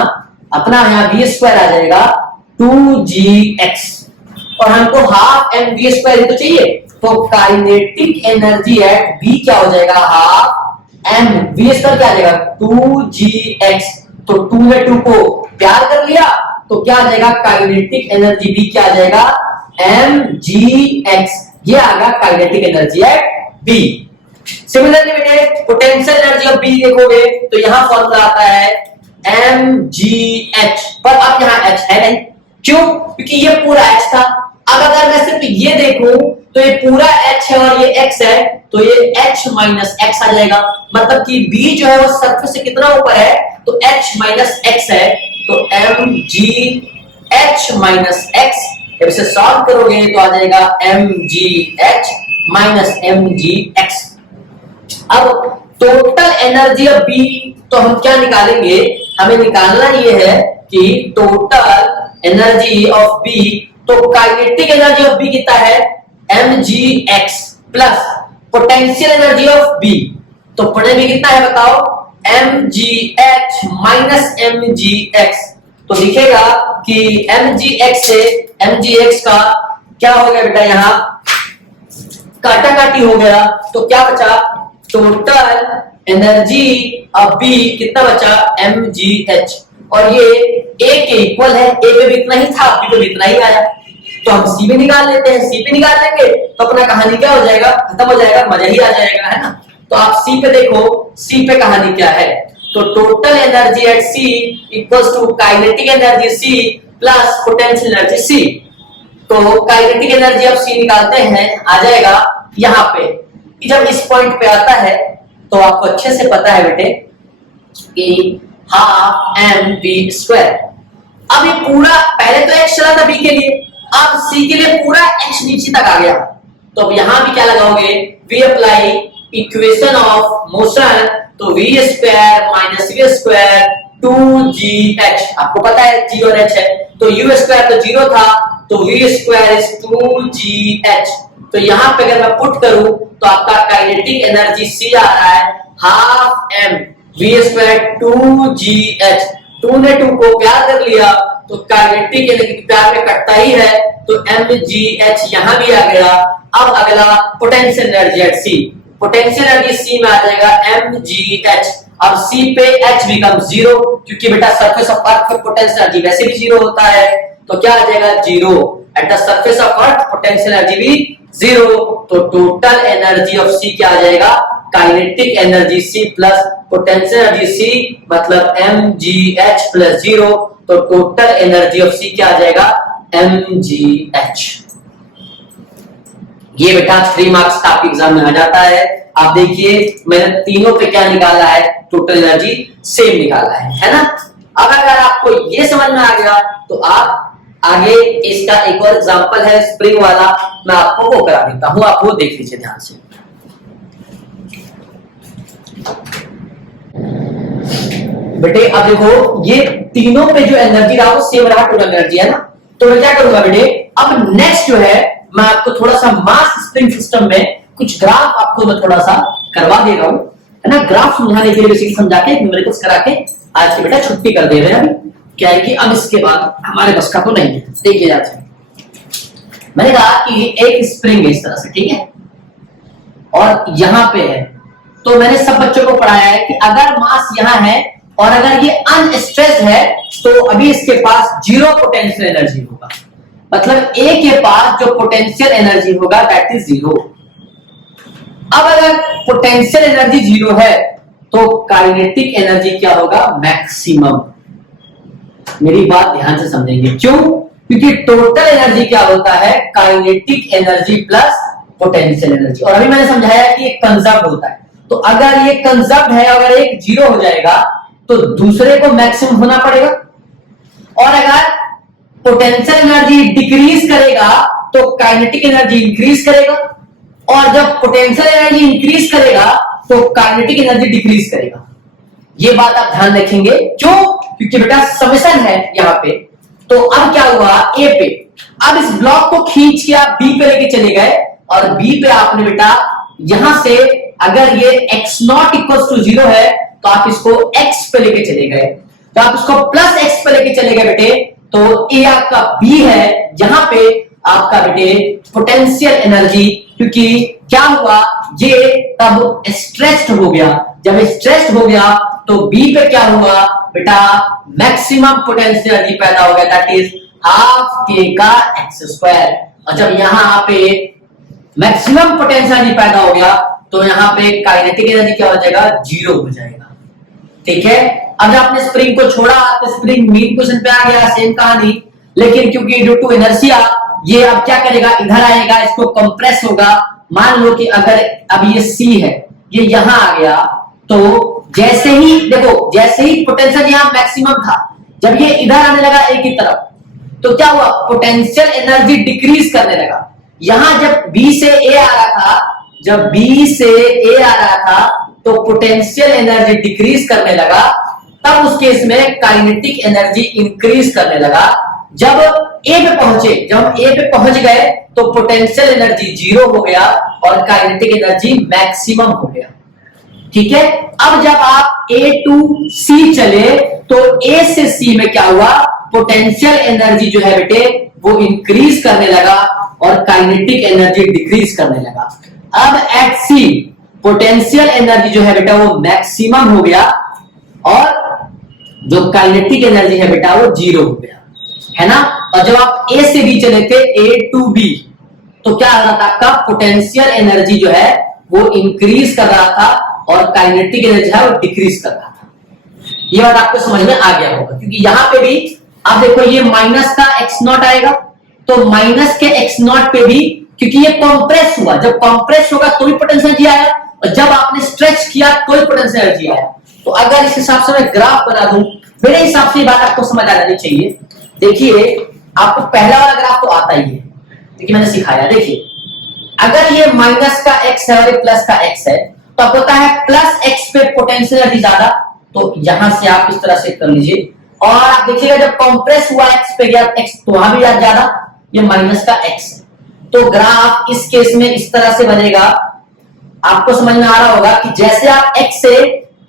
अपना यहाँ v स्क्वायर आ जाएगा 2gx, और हमको हाफ एम वी स्क्वायर तो चाहिए। तो काइनेटिक एनर्जी एट बी क्या हो जाएगा? हाफ एम वी स्क्वायर क्या आ जाएगा? 2gx। तो 2 में 2 को प्यार कर लिया तो क्या आ जाएगा? काइनेटिक एनर्जी बी क्या आ जाएगा? mgx। ये आ गया kinetic energy at B. Similarly बेटे पोटेंशियल एनर्जी ऑफ बी देखोगे तो यहां फॉर्मूला आता है mgh, पर अब यहां h है नहीं। क्यों? क्योंकि ये पूरा h था। अब अगर मैं सिर्फ ये देखूं तो ये पूरा h है और ये x है, तो ये h माइनस x आ जाएगा। मतलब कि b जो है वो सरफेस से कितना ऊपर है? तो h माइनस x है। तो mgh माइनस x, जब इसे सॉल्व करोगे तो आ जाएगा mgh माइनस mgx। अब टोटल एनर्जी ऑफ बी तो हम क्या निकालेंगे? हमें निकालना ये है कि टोटल एनर्जी ऑफ बी, तो काइनेटिक एनर्जी ऑफ बी कितना है? mgx plus potential energy of B, तो पढ़ने में कितना है बताओ? mgh minus mgx। तो दिखेगा कि mgx से mgx का क्या हो गया बेटा? यहां काटा काटी हो गया, तो क्या बचा? टोटल एनर्जी ऑफ बी कितना बचा? mgh। और ये a के इक्वल है, a पे भी इतना ही था, b पे भी इतना ही आया। तो हम सी भी निकाल लेते हैं, सी भी निकाल लेंगे तो अपना कहानी क्या हो जाएगा, खत्म हो जाएगा, मजा ही आ जाएगा, है ना। तो आप सी पे देखो, सी पे कहानी क्या है, तो total energy at C equals to kinetic energy C plus potential energy C. तो काइनेटिक एनर्जी अब सी निकालते हैं, आ जाएगा यहाँ पे। जब इस पॉइंट पे आता है तो आपको अच्छे से पता है बेटे कि हाफ एम वी स्क्वायर। अब ये पूरा पहले तो एक्स चला था बी के लिए, अब सी के लिए पूरा एक्स नीचे तक आ गया, तो अब यहां भी क्या लगाओगे, V apply equation of motion, तो V square minus V square 2gh, आपको पता है g और h है, तो u स्क्वायर तो 0 था, तो v स्क्वायर इज 2gh। तो यहां पे अगर मैं पुट करूं तो आपका काइनेटिक एनर्जी c आ रहा है half m v square 2gh। 2 ने 2 को प्यार कर लिया तो काइनेटिक एनर्जी प्यार में कटता ही है, तो mgh यहां भी आ गया। अब अगला potential energy at c, potential energy c में आ जाएगा mgh। अब c पे h बिकम 0, क्योंकि बेटा सरफेस ऑफ अर्थ पे पोटेंशियल एनर्जी वैसे भी 0 होता है, तो क्या आ जाएगा 0। At the surface of earth potential energy भी 0, तो टोटल एनर्जी ऑफ c क्या आ जाएगा, kinetic energy c plus potential energy c, मतलब mgh प्लस 0, तो टोटल एनर्जी ऑफ c क्या आ जाएगा, mgh। ये बेटा 3 मार्क्स का आपके एग्जाम में आ जाता है। आप देखिए मैंने तीनों पे क्या निकाला है, टोटल एनर्जी सेम निकाला है ना। अब अगर आपको ये समझ में आ गया तो आप आगे इसका एक और एग्जांपल है स्प्रिंग वाला, मैं आपको वो करा देता हूं, आप वो देख लीजिए ध्यान से। बेटे अब देखो ये तीनों पे जो एनर्जी रहा वो सेम रहा, टोटल एनर्जी है ना। तो मैं क्या करूंगा बेटे, अब नेक्स्ट जो है मैं आपको थोड़ा सा मास स्प्रिंग सिस्टम में कुछ ग्राफ आपको मैं थोड़ा सा करवा दे रहा हूं, है ना। ग्राफ समझाने के लिए बेसिकली समझा के न्यूमेरिकल्स करा के आज की बेटा छुट्टी कर दे रहे हैं। अभी क्या है कि अब इसके बाद हमारे बस का तो नहीं है। देखिए जाते मैंने कहा कि एक स्प्रिंग है इस तरह से, ठीक है, और यहां पे है, तो मैंने सब बच्चों को पढ़ाया है कि अगर मास यहां है और अगर ये अनस्ट्रेस्ड है तो अभी इसके पास 0 पोटेंशियल एनर्जी होगा, मतलब ए के पास जो पोटेंशियल एनर्जी होगा दैट इज 0। अब अगर पोटेंशियल एनर्जी 0 है तो काइनेटिक एनर्जी क्या होगा, मैक्सिमम। मेरी बात ध्यान से समझेंगे, क्यों, क्योंकि टोटल एनर्जी क्या होता है, kinetic energy plus potential energy. और अभी मैंने समझाया कि एक कंजर्व होता है, तो अगर ये कंजर्व है, अगर एक 0 हो जाएगा तो दूसरे को मैक्सिमम होना पड़ेगा, और अगर पोटेंशियल एनर्जी डिक्रीज करेगा तो काइनेटिक एनर्जी इंक्रीज करेगा, और जब पोटेंशियल एनर्जी इंक्रीज करेगा तो काइनेटिक एनर्जी डिक्रीज करेगा। ये बात आप ध्यान रखेंगे, क्यों, क्योंकि बेटा समेशन है यहाँ पे। तो अब क्या हुआ ए पे, अब इस ब्लॉक को खींच के आप बी पे लेके चले गए, और बी पे आपने बेटा यहां से अगर ये x नॉट इक्वल टू 0 है तो आप इसको x पे लेके चले गए, तो आप इसको प्लस x पे लेके चले गए बेटे, तो ए आपका बी है, जहां पे आपका बेटे पोटेंशियल एनर्जी, क्योंकि क्या हुआ ये तब स्ट्रेस्ड हो गया, जब स्ट्रेस्ड हो गया तो बी पे क्या हुआ बेटा, मैक्सिमम पोटेंशियल एनर्जी पैदा हो गया, दैट इज हाफ के का एक्स स्क्वायर। और जब यहां पे मैक्सिमम पोटेंशियल एनर्जी पैदा हो गया तो यहां पे काइनेटिक एनर्जी क्या हो जाएगा, 0 हो जाएगा, ठीक है। अब जब आपने स्प्रिंग को छोड़ा तो स्प्रिंग मेन पोजीशन पे आ गया, सेम कहानी, लेकिन क्योंकि ड्यू टू इनर्शिया ये अब क्या करेगा, इधर आएगा, इसको कंप्रेस होगा। मान लो कि अगर अब ये सी है, ये यहां आ गया, तो जैसे ही देखो, जैसे ही पोटेंशियल यहां मैक्सिमम था, जब ये इधर आने लगा ए की तरफ, तो क्या हुआ, पोटेंशियल एनर्जी डिक्रीज करने लगा। यहां जब बी से ए आ रहा था, जब बी से ए आ रहा था तो पोटेंशियल एनर्जी डिक्रीज करने लगा, तब उस केस में काइनेटिक एनर्जी इंक्रीज करने लगा। जब ए पे पहुंचे, जब ए पे पहुंच गए तो पोटेंशियल एनर्जी 0 हो गया और काइनेटिक एनर्जी मैक्सिमम हो गया, ठीक है। अब जब आप ए टू सी चले तो ए से सी में क्या हुआ, पोटेंशियल एनर्जी जो है बेटे वो इंक्रीज करने लगा और काइनेटिक एनर्जी डिक्रीज करने लगा। अब एट सी पोटेंशियल एनर्जी जो है बेटा वो मैक्सिमम हो गया और जो काइनेटिक एनर्जी है बेटा वो 0 हो गया। है ना। और जब आप ए से बी चले थे, ए टू बी, तो क्या हो रहा था, आपका पोटेंशियल एनर्जी जो है वो इंक्रीज कर रहा था और काइनेटिक एनर्जी है वो डिक्रीज कर रहा था। ये बात आपको समझ में आ गया होगा, क्योंकि यहां पे भी आप देखो ये माइनस का एक्स नॉट आएगा, तो माइनस के एक्स नॉट पे भी, क्योंकि ये कंप्रेस हुआ, जब कंप्रेस होगा तो भी पोटेंशियल एनर्जी आया, और जब आपने स्ट्रेच किया तो भी पोटेंशियल एनर्जी आया। तो अगर इस हिसाब से मैं ग्राफ बना दूं, मेरे हिसाब से ये बात आपको समझ आ जानी चाहिए। देखिए आपको पहला वाला ग्राफ तो आता ही है, देखिए मैंने सिखाया। देखिए अगर ये माइनस का एक्स है और ये प्लस का एक्स है, तो अब होता है प्लस एक्स पे पोटेंशियल एनर्जी ज्यादा, तो यहां से आप इस तरह से कर लीजिए। और आप देखिएगा जब कंप्रेस हुआ एक्स पे गया एक्स, तो वहां भी ज्यादा, ये माइनस का एक्स। तो ग्राफ इस केस में इस तरह से बनेगा, आपको समझ में आ रहा होगा कि जैसे आप एक्स से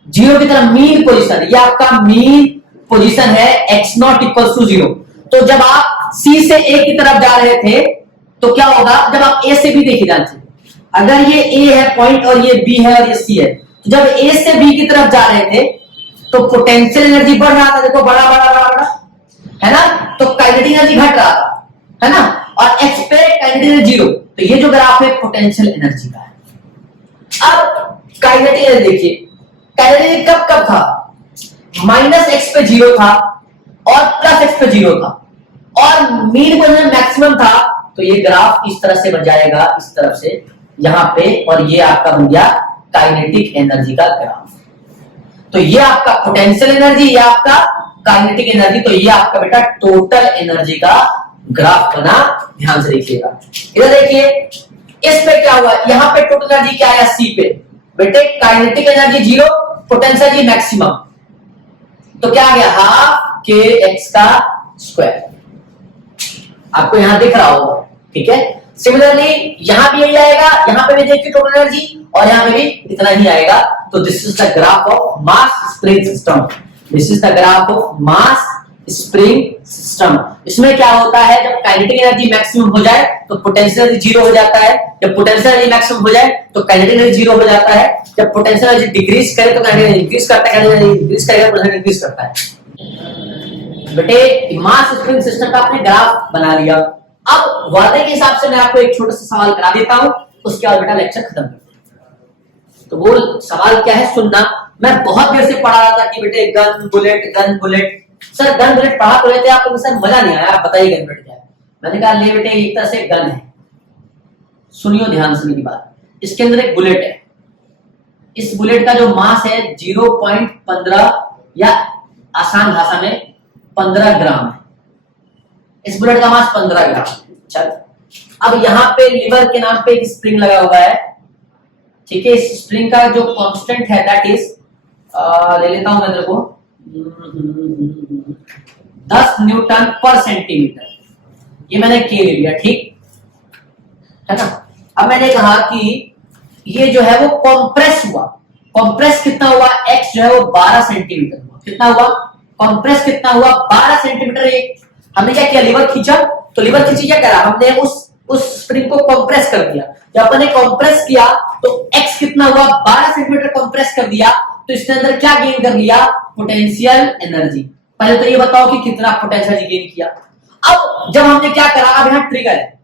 जीरो की तरफ मीन पोजीशन, ये आपका मीन पोजीशन है X naught equal to zero. तो जब आप सी से ए की तरफ जा रहे थे तो क्या होगा, जब आप ए से बी देखिए ध्यान से, अगर ये ए है पॉइंट और ये बी है और ये सी है, तो जब ए से बी की तरफ जा रहे थे तो पोटेंशियल एनर्जी बढ़ रहा था, देखो बड़ा बड़ा बड़ा बड़ा, है ना। तो काइनेटिक एनर्जी घट रहा था, है ना। और एक्स पे काइनेटिक एनर्जी जीरो, तो ये जो ग्राफ है पोटेंशियल एनर्जी का है। अब काइनेटिक एनर्जी देखिए, काइनेटिक एनर्जी कब कब था, माइनस एक्स पे जीरो था और प्लस एक्स पे जीरो था, और मीन पोजीशन मैक्सिमम था। तो ये ग्राफ इस तरह से बन जाएगा, इस तरफ से यहां पे, और ये आपका बन गया काइनेटिक एनर्जी का ग्राफ। तो ये आपका पोटेंशियल एनर्जी, ये आपका काइनेटिक एनर्जी, तो ये आपका बेटा टोटल एनर्जी का ग्राफ बना, ध्यान से देखिएगा। इधर देखिए इस पे क्या हुआ, यहां पे टोटल एनर्जी क्या आया सी पे, बेटे kinetic energy zero, potential energy maximum, तो क्या आ गया हाफ के एक्स का स्क्वायर, आपको यहां दिख रहा होगा, ठीक है। सिमिलरली यहां भी यही आएगा, यहां पे भी देखिए टोटल एनर्जी, और यहां पे भी इतना ही आएगा। तो this is the graph of mass spring system, this is the graph of mass spring system. इसमें क्या होता है, जब काइनेटिक एनर्जी मैक्सिमम हो जाए तो पोटेंशियल एनर्जी जीरो हो जाता है, जब पोटेंशियल एनर्जी मैक्सिमम हो जाए तो काइनेटिक एनर्जी जीरो हो जाता है, जब पोटेंशियल एनर्जी डिक्रीज करे तो काइनेटिक एनर्जी इंक्रीज करता है, काइनेटिक एनर्जी इंक्रीज करेगा तो पोटेंशियल इंक्रीज करता है। बेटे मास स्प्रिंग सिस्टम का आपने ग्राफ बना लिया। अब वादे के हिसाब से मैं आपको एक छोटा सा सवाल करा देता हूं, उसके बाद बेटा लेक्चर खत्म करते हैं। तो वो सवाल क्या है सुनना। मैं बहुत देर से पढ़ा रहा था कि बेटे gun bullet, sir gun bullet पढ़ा तो लेते आपको, सर मजा नहीं आया, आप बताइए गन बुलेट क्या है। मैंने कहा ले बेटे एक तरह से गन है, सुनियो ध्यान से मेरी बात। इसके अंदर एक बुलेट है, इस बुलेट का जो मास है 0.15 या आसान भाषा में 15 ग्राम है। इस बुलेट का मास 15 ग्राम। चल अब यहाँ पे लिवर के नाम पे एक स्प्रिंग लगा हुआ है, ठीक है। इस स्प्रिंग का जो कांस्टेंट है दैट इज, ले लेता हूं मैं तेरे को, 10 न्यूटन पर सेंटीमीटर, ये मैंने के ले लिया, ठीक है ना। अब मैंने कहा कि ये जो है वो कंप्रेस हुआ, कंप्रेस कितना हुआ, एक्स जो है वो 12 सेंटीमीटर हुआ, कितना हुआ, कंप्रेस कितना हुआ 12 सेंटीमीटर। ये हमने क्या किया, लिवर खींचा, तो लिवर खींची क्या करा हमने, उस स्प्रिंग को कंप्रेस कर दिया। जब अपने कंप्रेस किया तो एक्स कितना हुआ, 12 सेंटीमीटर कंप्रेस कर दिया, तो इसके अंदर क्या गेन कर लिया, पोटेंशियल एनर्जी। पहले तो ये बताओ कि कितना पोटेंशियल एनर्जी गेन किया। अब जब हमने क्या करा, अब यहाँ ट्रिगर है,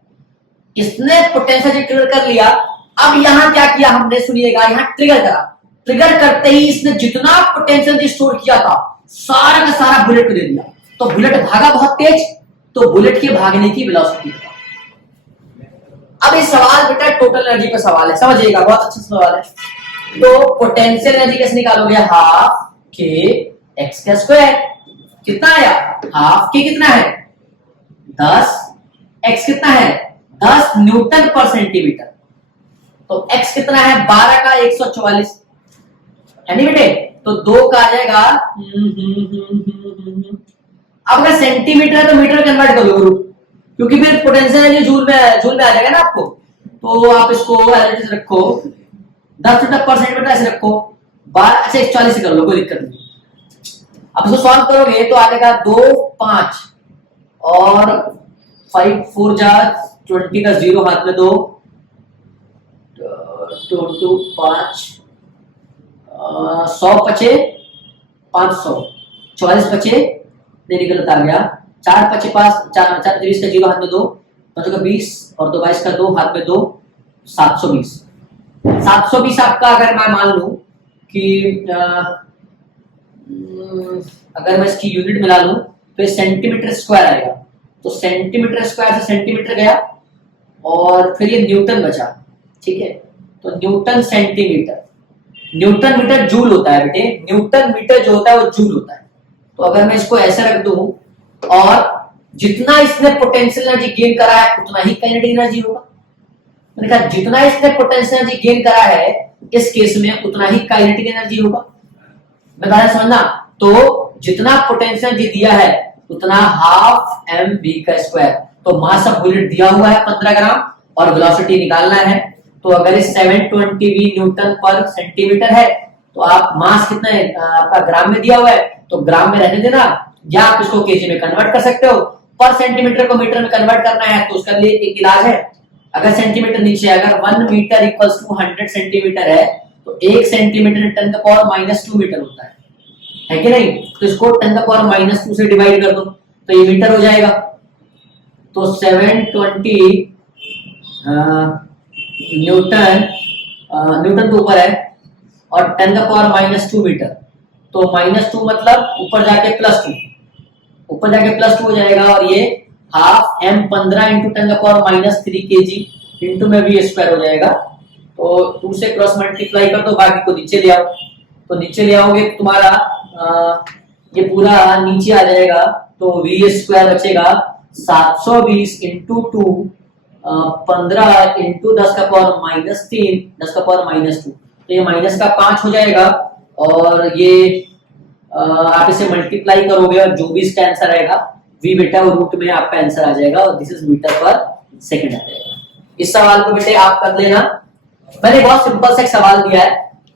इसने पोटेंशियल एनर्जी ट्रिगर कर लिया। अब यहाँ क्या किया हमने, सुनिएगा, यहाँ ट्रिगर करा, ट्रिगर करते ही इसने जितना पोटेंशियल एनर्जी स्टोर किया था सारा का सारा बुलेट को दे दिया। तो बुलेट भागा बहुत तेज, तो बुलेट के भागने की वेलोसिटी। अब ये सवाल बेटा टोटल एनर्जी का सवाल है, समझिएगा, बहुत अच्छा सवाल है। तो पोटेंशियल एनर्जी कैसे निकालोगे, हाफ के एक्स का स्क्वायर, कितना आया, हाफ के कितना है 10, एक्स कितना है 10 न्यूटन पर सेंटीमीटर, तो एक्स कितना है 12 का 144, है नहीं बेटे। तो 2 का आ जाएगा, अब अगर सेंटीमीटर है तो मीटर कन्वर्ट कर लो, क्योंकि फिर पोटेंशियल एनर्जी जूल में आ जाएगा ना आपको। तो आप इसको एज इट इज रखो, 10 न्यूटन पर सेंटीमीटर ऐसे रखो, 12 अच्छा 140 कर लो, कोई दिक्कत नहीं। अब इसको सॉल्व करोगे तो आ जाएगा 2 5 और 5 4 जा 20 का 0 हाथ में 2 2 2 5 100 बचे 500, 44 बचे नहीं निकलता आ गया 4 5 5 4 4 20 का 0 हाथ में 2, 5 का 20 और 2 22 का 2 हाथ में 2, 720। 720 आपका अगर मैं मान लूं कि अगर मैं इसकी यूनिट मिला लूं तो ये सेंटीमीटर स्क्वायर आएगा। तो सेंटीमीटर स्क्वायर से सेंटीमीटर गया और फिर ये न्यूटन बचा, ठीक है। तो newton centimetre, newton metre joule होता है बेटे, न्यूटन मीटर जो होता है वो जूल होता है। तो अगर मैं इसको ऐसे रख दूं और जितना इसने पोटेंशियल एनर्जी गेन करा है उतना ही काइनेटिक एनर्जी होगा। मैंने कहा जितना इसने पोटेंशियल एनर्जी गेन करा है इस केस में उतना ही काइनेटिक एनर्जी होगा। मैं बात समझना, तो जितना पोटेंशियल एनर्जी दिया है उतना हाफ एम वी का स्क्वायर। तो मास ऑफ बुलेट दिया हुआ है 15 ग्राम और वेलोसिटी निकालना है। तो अगर इस 720 न्यूटन पर सेंटीमीटर है तो आप मास कितना है आपका ग्राम में दिया हुआ है तो ग्राम में रहने देना, या आप इसको केजी में कन्वर्ट कर सकते हो। पर सेंटीमीटर को मीटर में कन्वर्ट करना है तो उसका लिए एक इलाज है। अगर सेंटीमीटर नीचे, अगर 1 मीटर इक्वल्स टू 100 सेंटीमीटर है तो 1 सेंटीमीटर 10⁻⁻² मीटर होता है कि नहीं। तो इसको 10⁻⁻² से डिवाइड कर दो तो ये मीटर हो जाएगा। तो 720 न्यूटन तो ऊपर है और 10⁻⁻² मीटर, तो -2 मतलब ऊपर जाके +2, ऊपर जाके +2 हो जाएगा। और ये half m 15 into 10⁻³ KG into में v स्क्वायर हो जाएगा। तो 2 से क्रॉस मल्टीप्लाई कर दो, बाकी को नीचे ले आओ। तो नीचे ले आओगे तो तुम्हारा ये पूरा नीचे आ जाएगा। तो v स्क्वायर बचेगा 720 इंटू 2 15 इंटू 10⁻³ 10⁻²। तो ये माइनस का 5 हो जाएगा और ये आप इसे मल्टीप्लाई करोगे और जो भी इसका आंसर आएगा v बेटा वो रूट में आपका आंसर आ जाएगा और दिस इज मीटर पर सेकंड आ जाएगा। इस सवाल को बेटे आप कर लेना। मैंने बहुत सिंपल सा एक सवाल दिया है,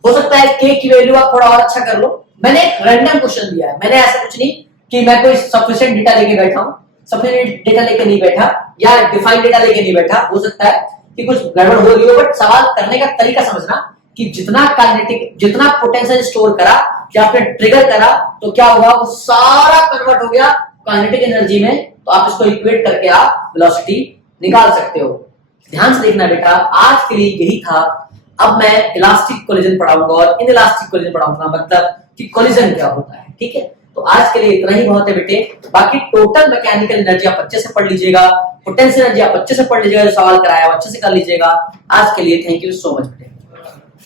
हो सकता है k की वैल्यू आप थोड़ा और अच्छा कर लो। मैंने एक रैंडम क्वेश्चन दिया है, मैंने ऐसा कुछ नहीं कि मैं कोई सफिशिएंट डेटा लेके बैठा हूं, सफिशिएंट डेटा लेके नहीं बैठा या डिफाइंड डेटा लेके नहीं बैठा। हो सकता है कि कुछ गड़बड़ हो रही हो, बट सवाल करने का तरीका समझना कि जितना काइनेटिक, जितना पोटेंशियल स्टोर करा या आपने ट्रिगर करा तो क्या हुआ, वो सारा कन्वर्ट हो गया काइनेटिक एनर्जी में। तो आप इसको इक्वेट करके आप वेलोसिटी निकाल सकते हो। ध्यान से देखना बेटा, आज के लिए यही था। अब मैं इलास्टिक कोलिजन पढ़ाऊंगा और इनइलास्टिक कोलिजन पढ़ाऊंगा, मतलब कि कोलिजन क्या होता है, ठीक है। तो आज के लिए इतना ही बहुत है बेटे। बाकी टोटल मैकेनिकल एनर्जी आप अच्छे से पढ़ लीजिएगा, पोटेंशियल एनर्जी आप अच्छे से पढ़ लीजिएगा, जो सवाल कराया वो अच्छे से कर लीजिएगा। आज के लिए थैंक यू सो मच बेटे।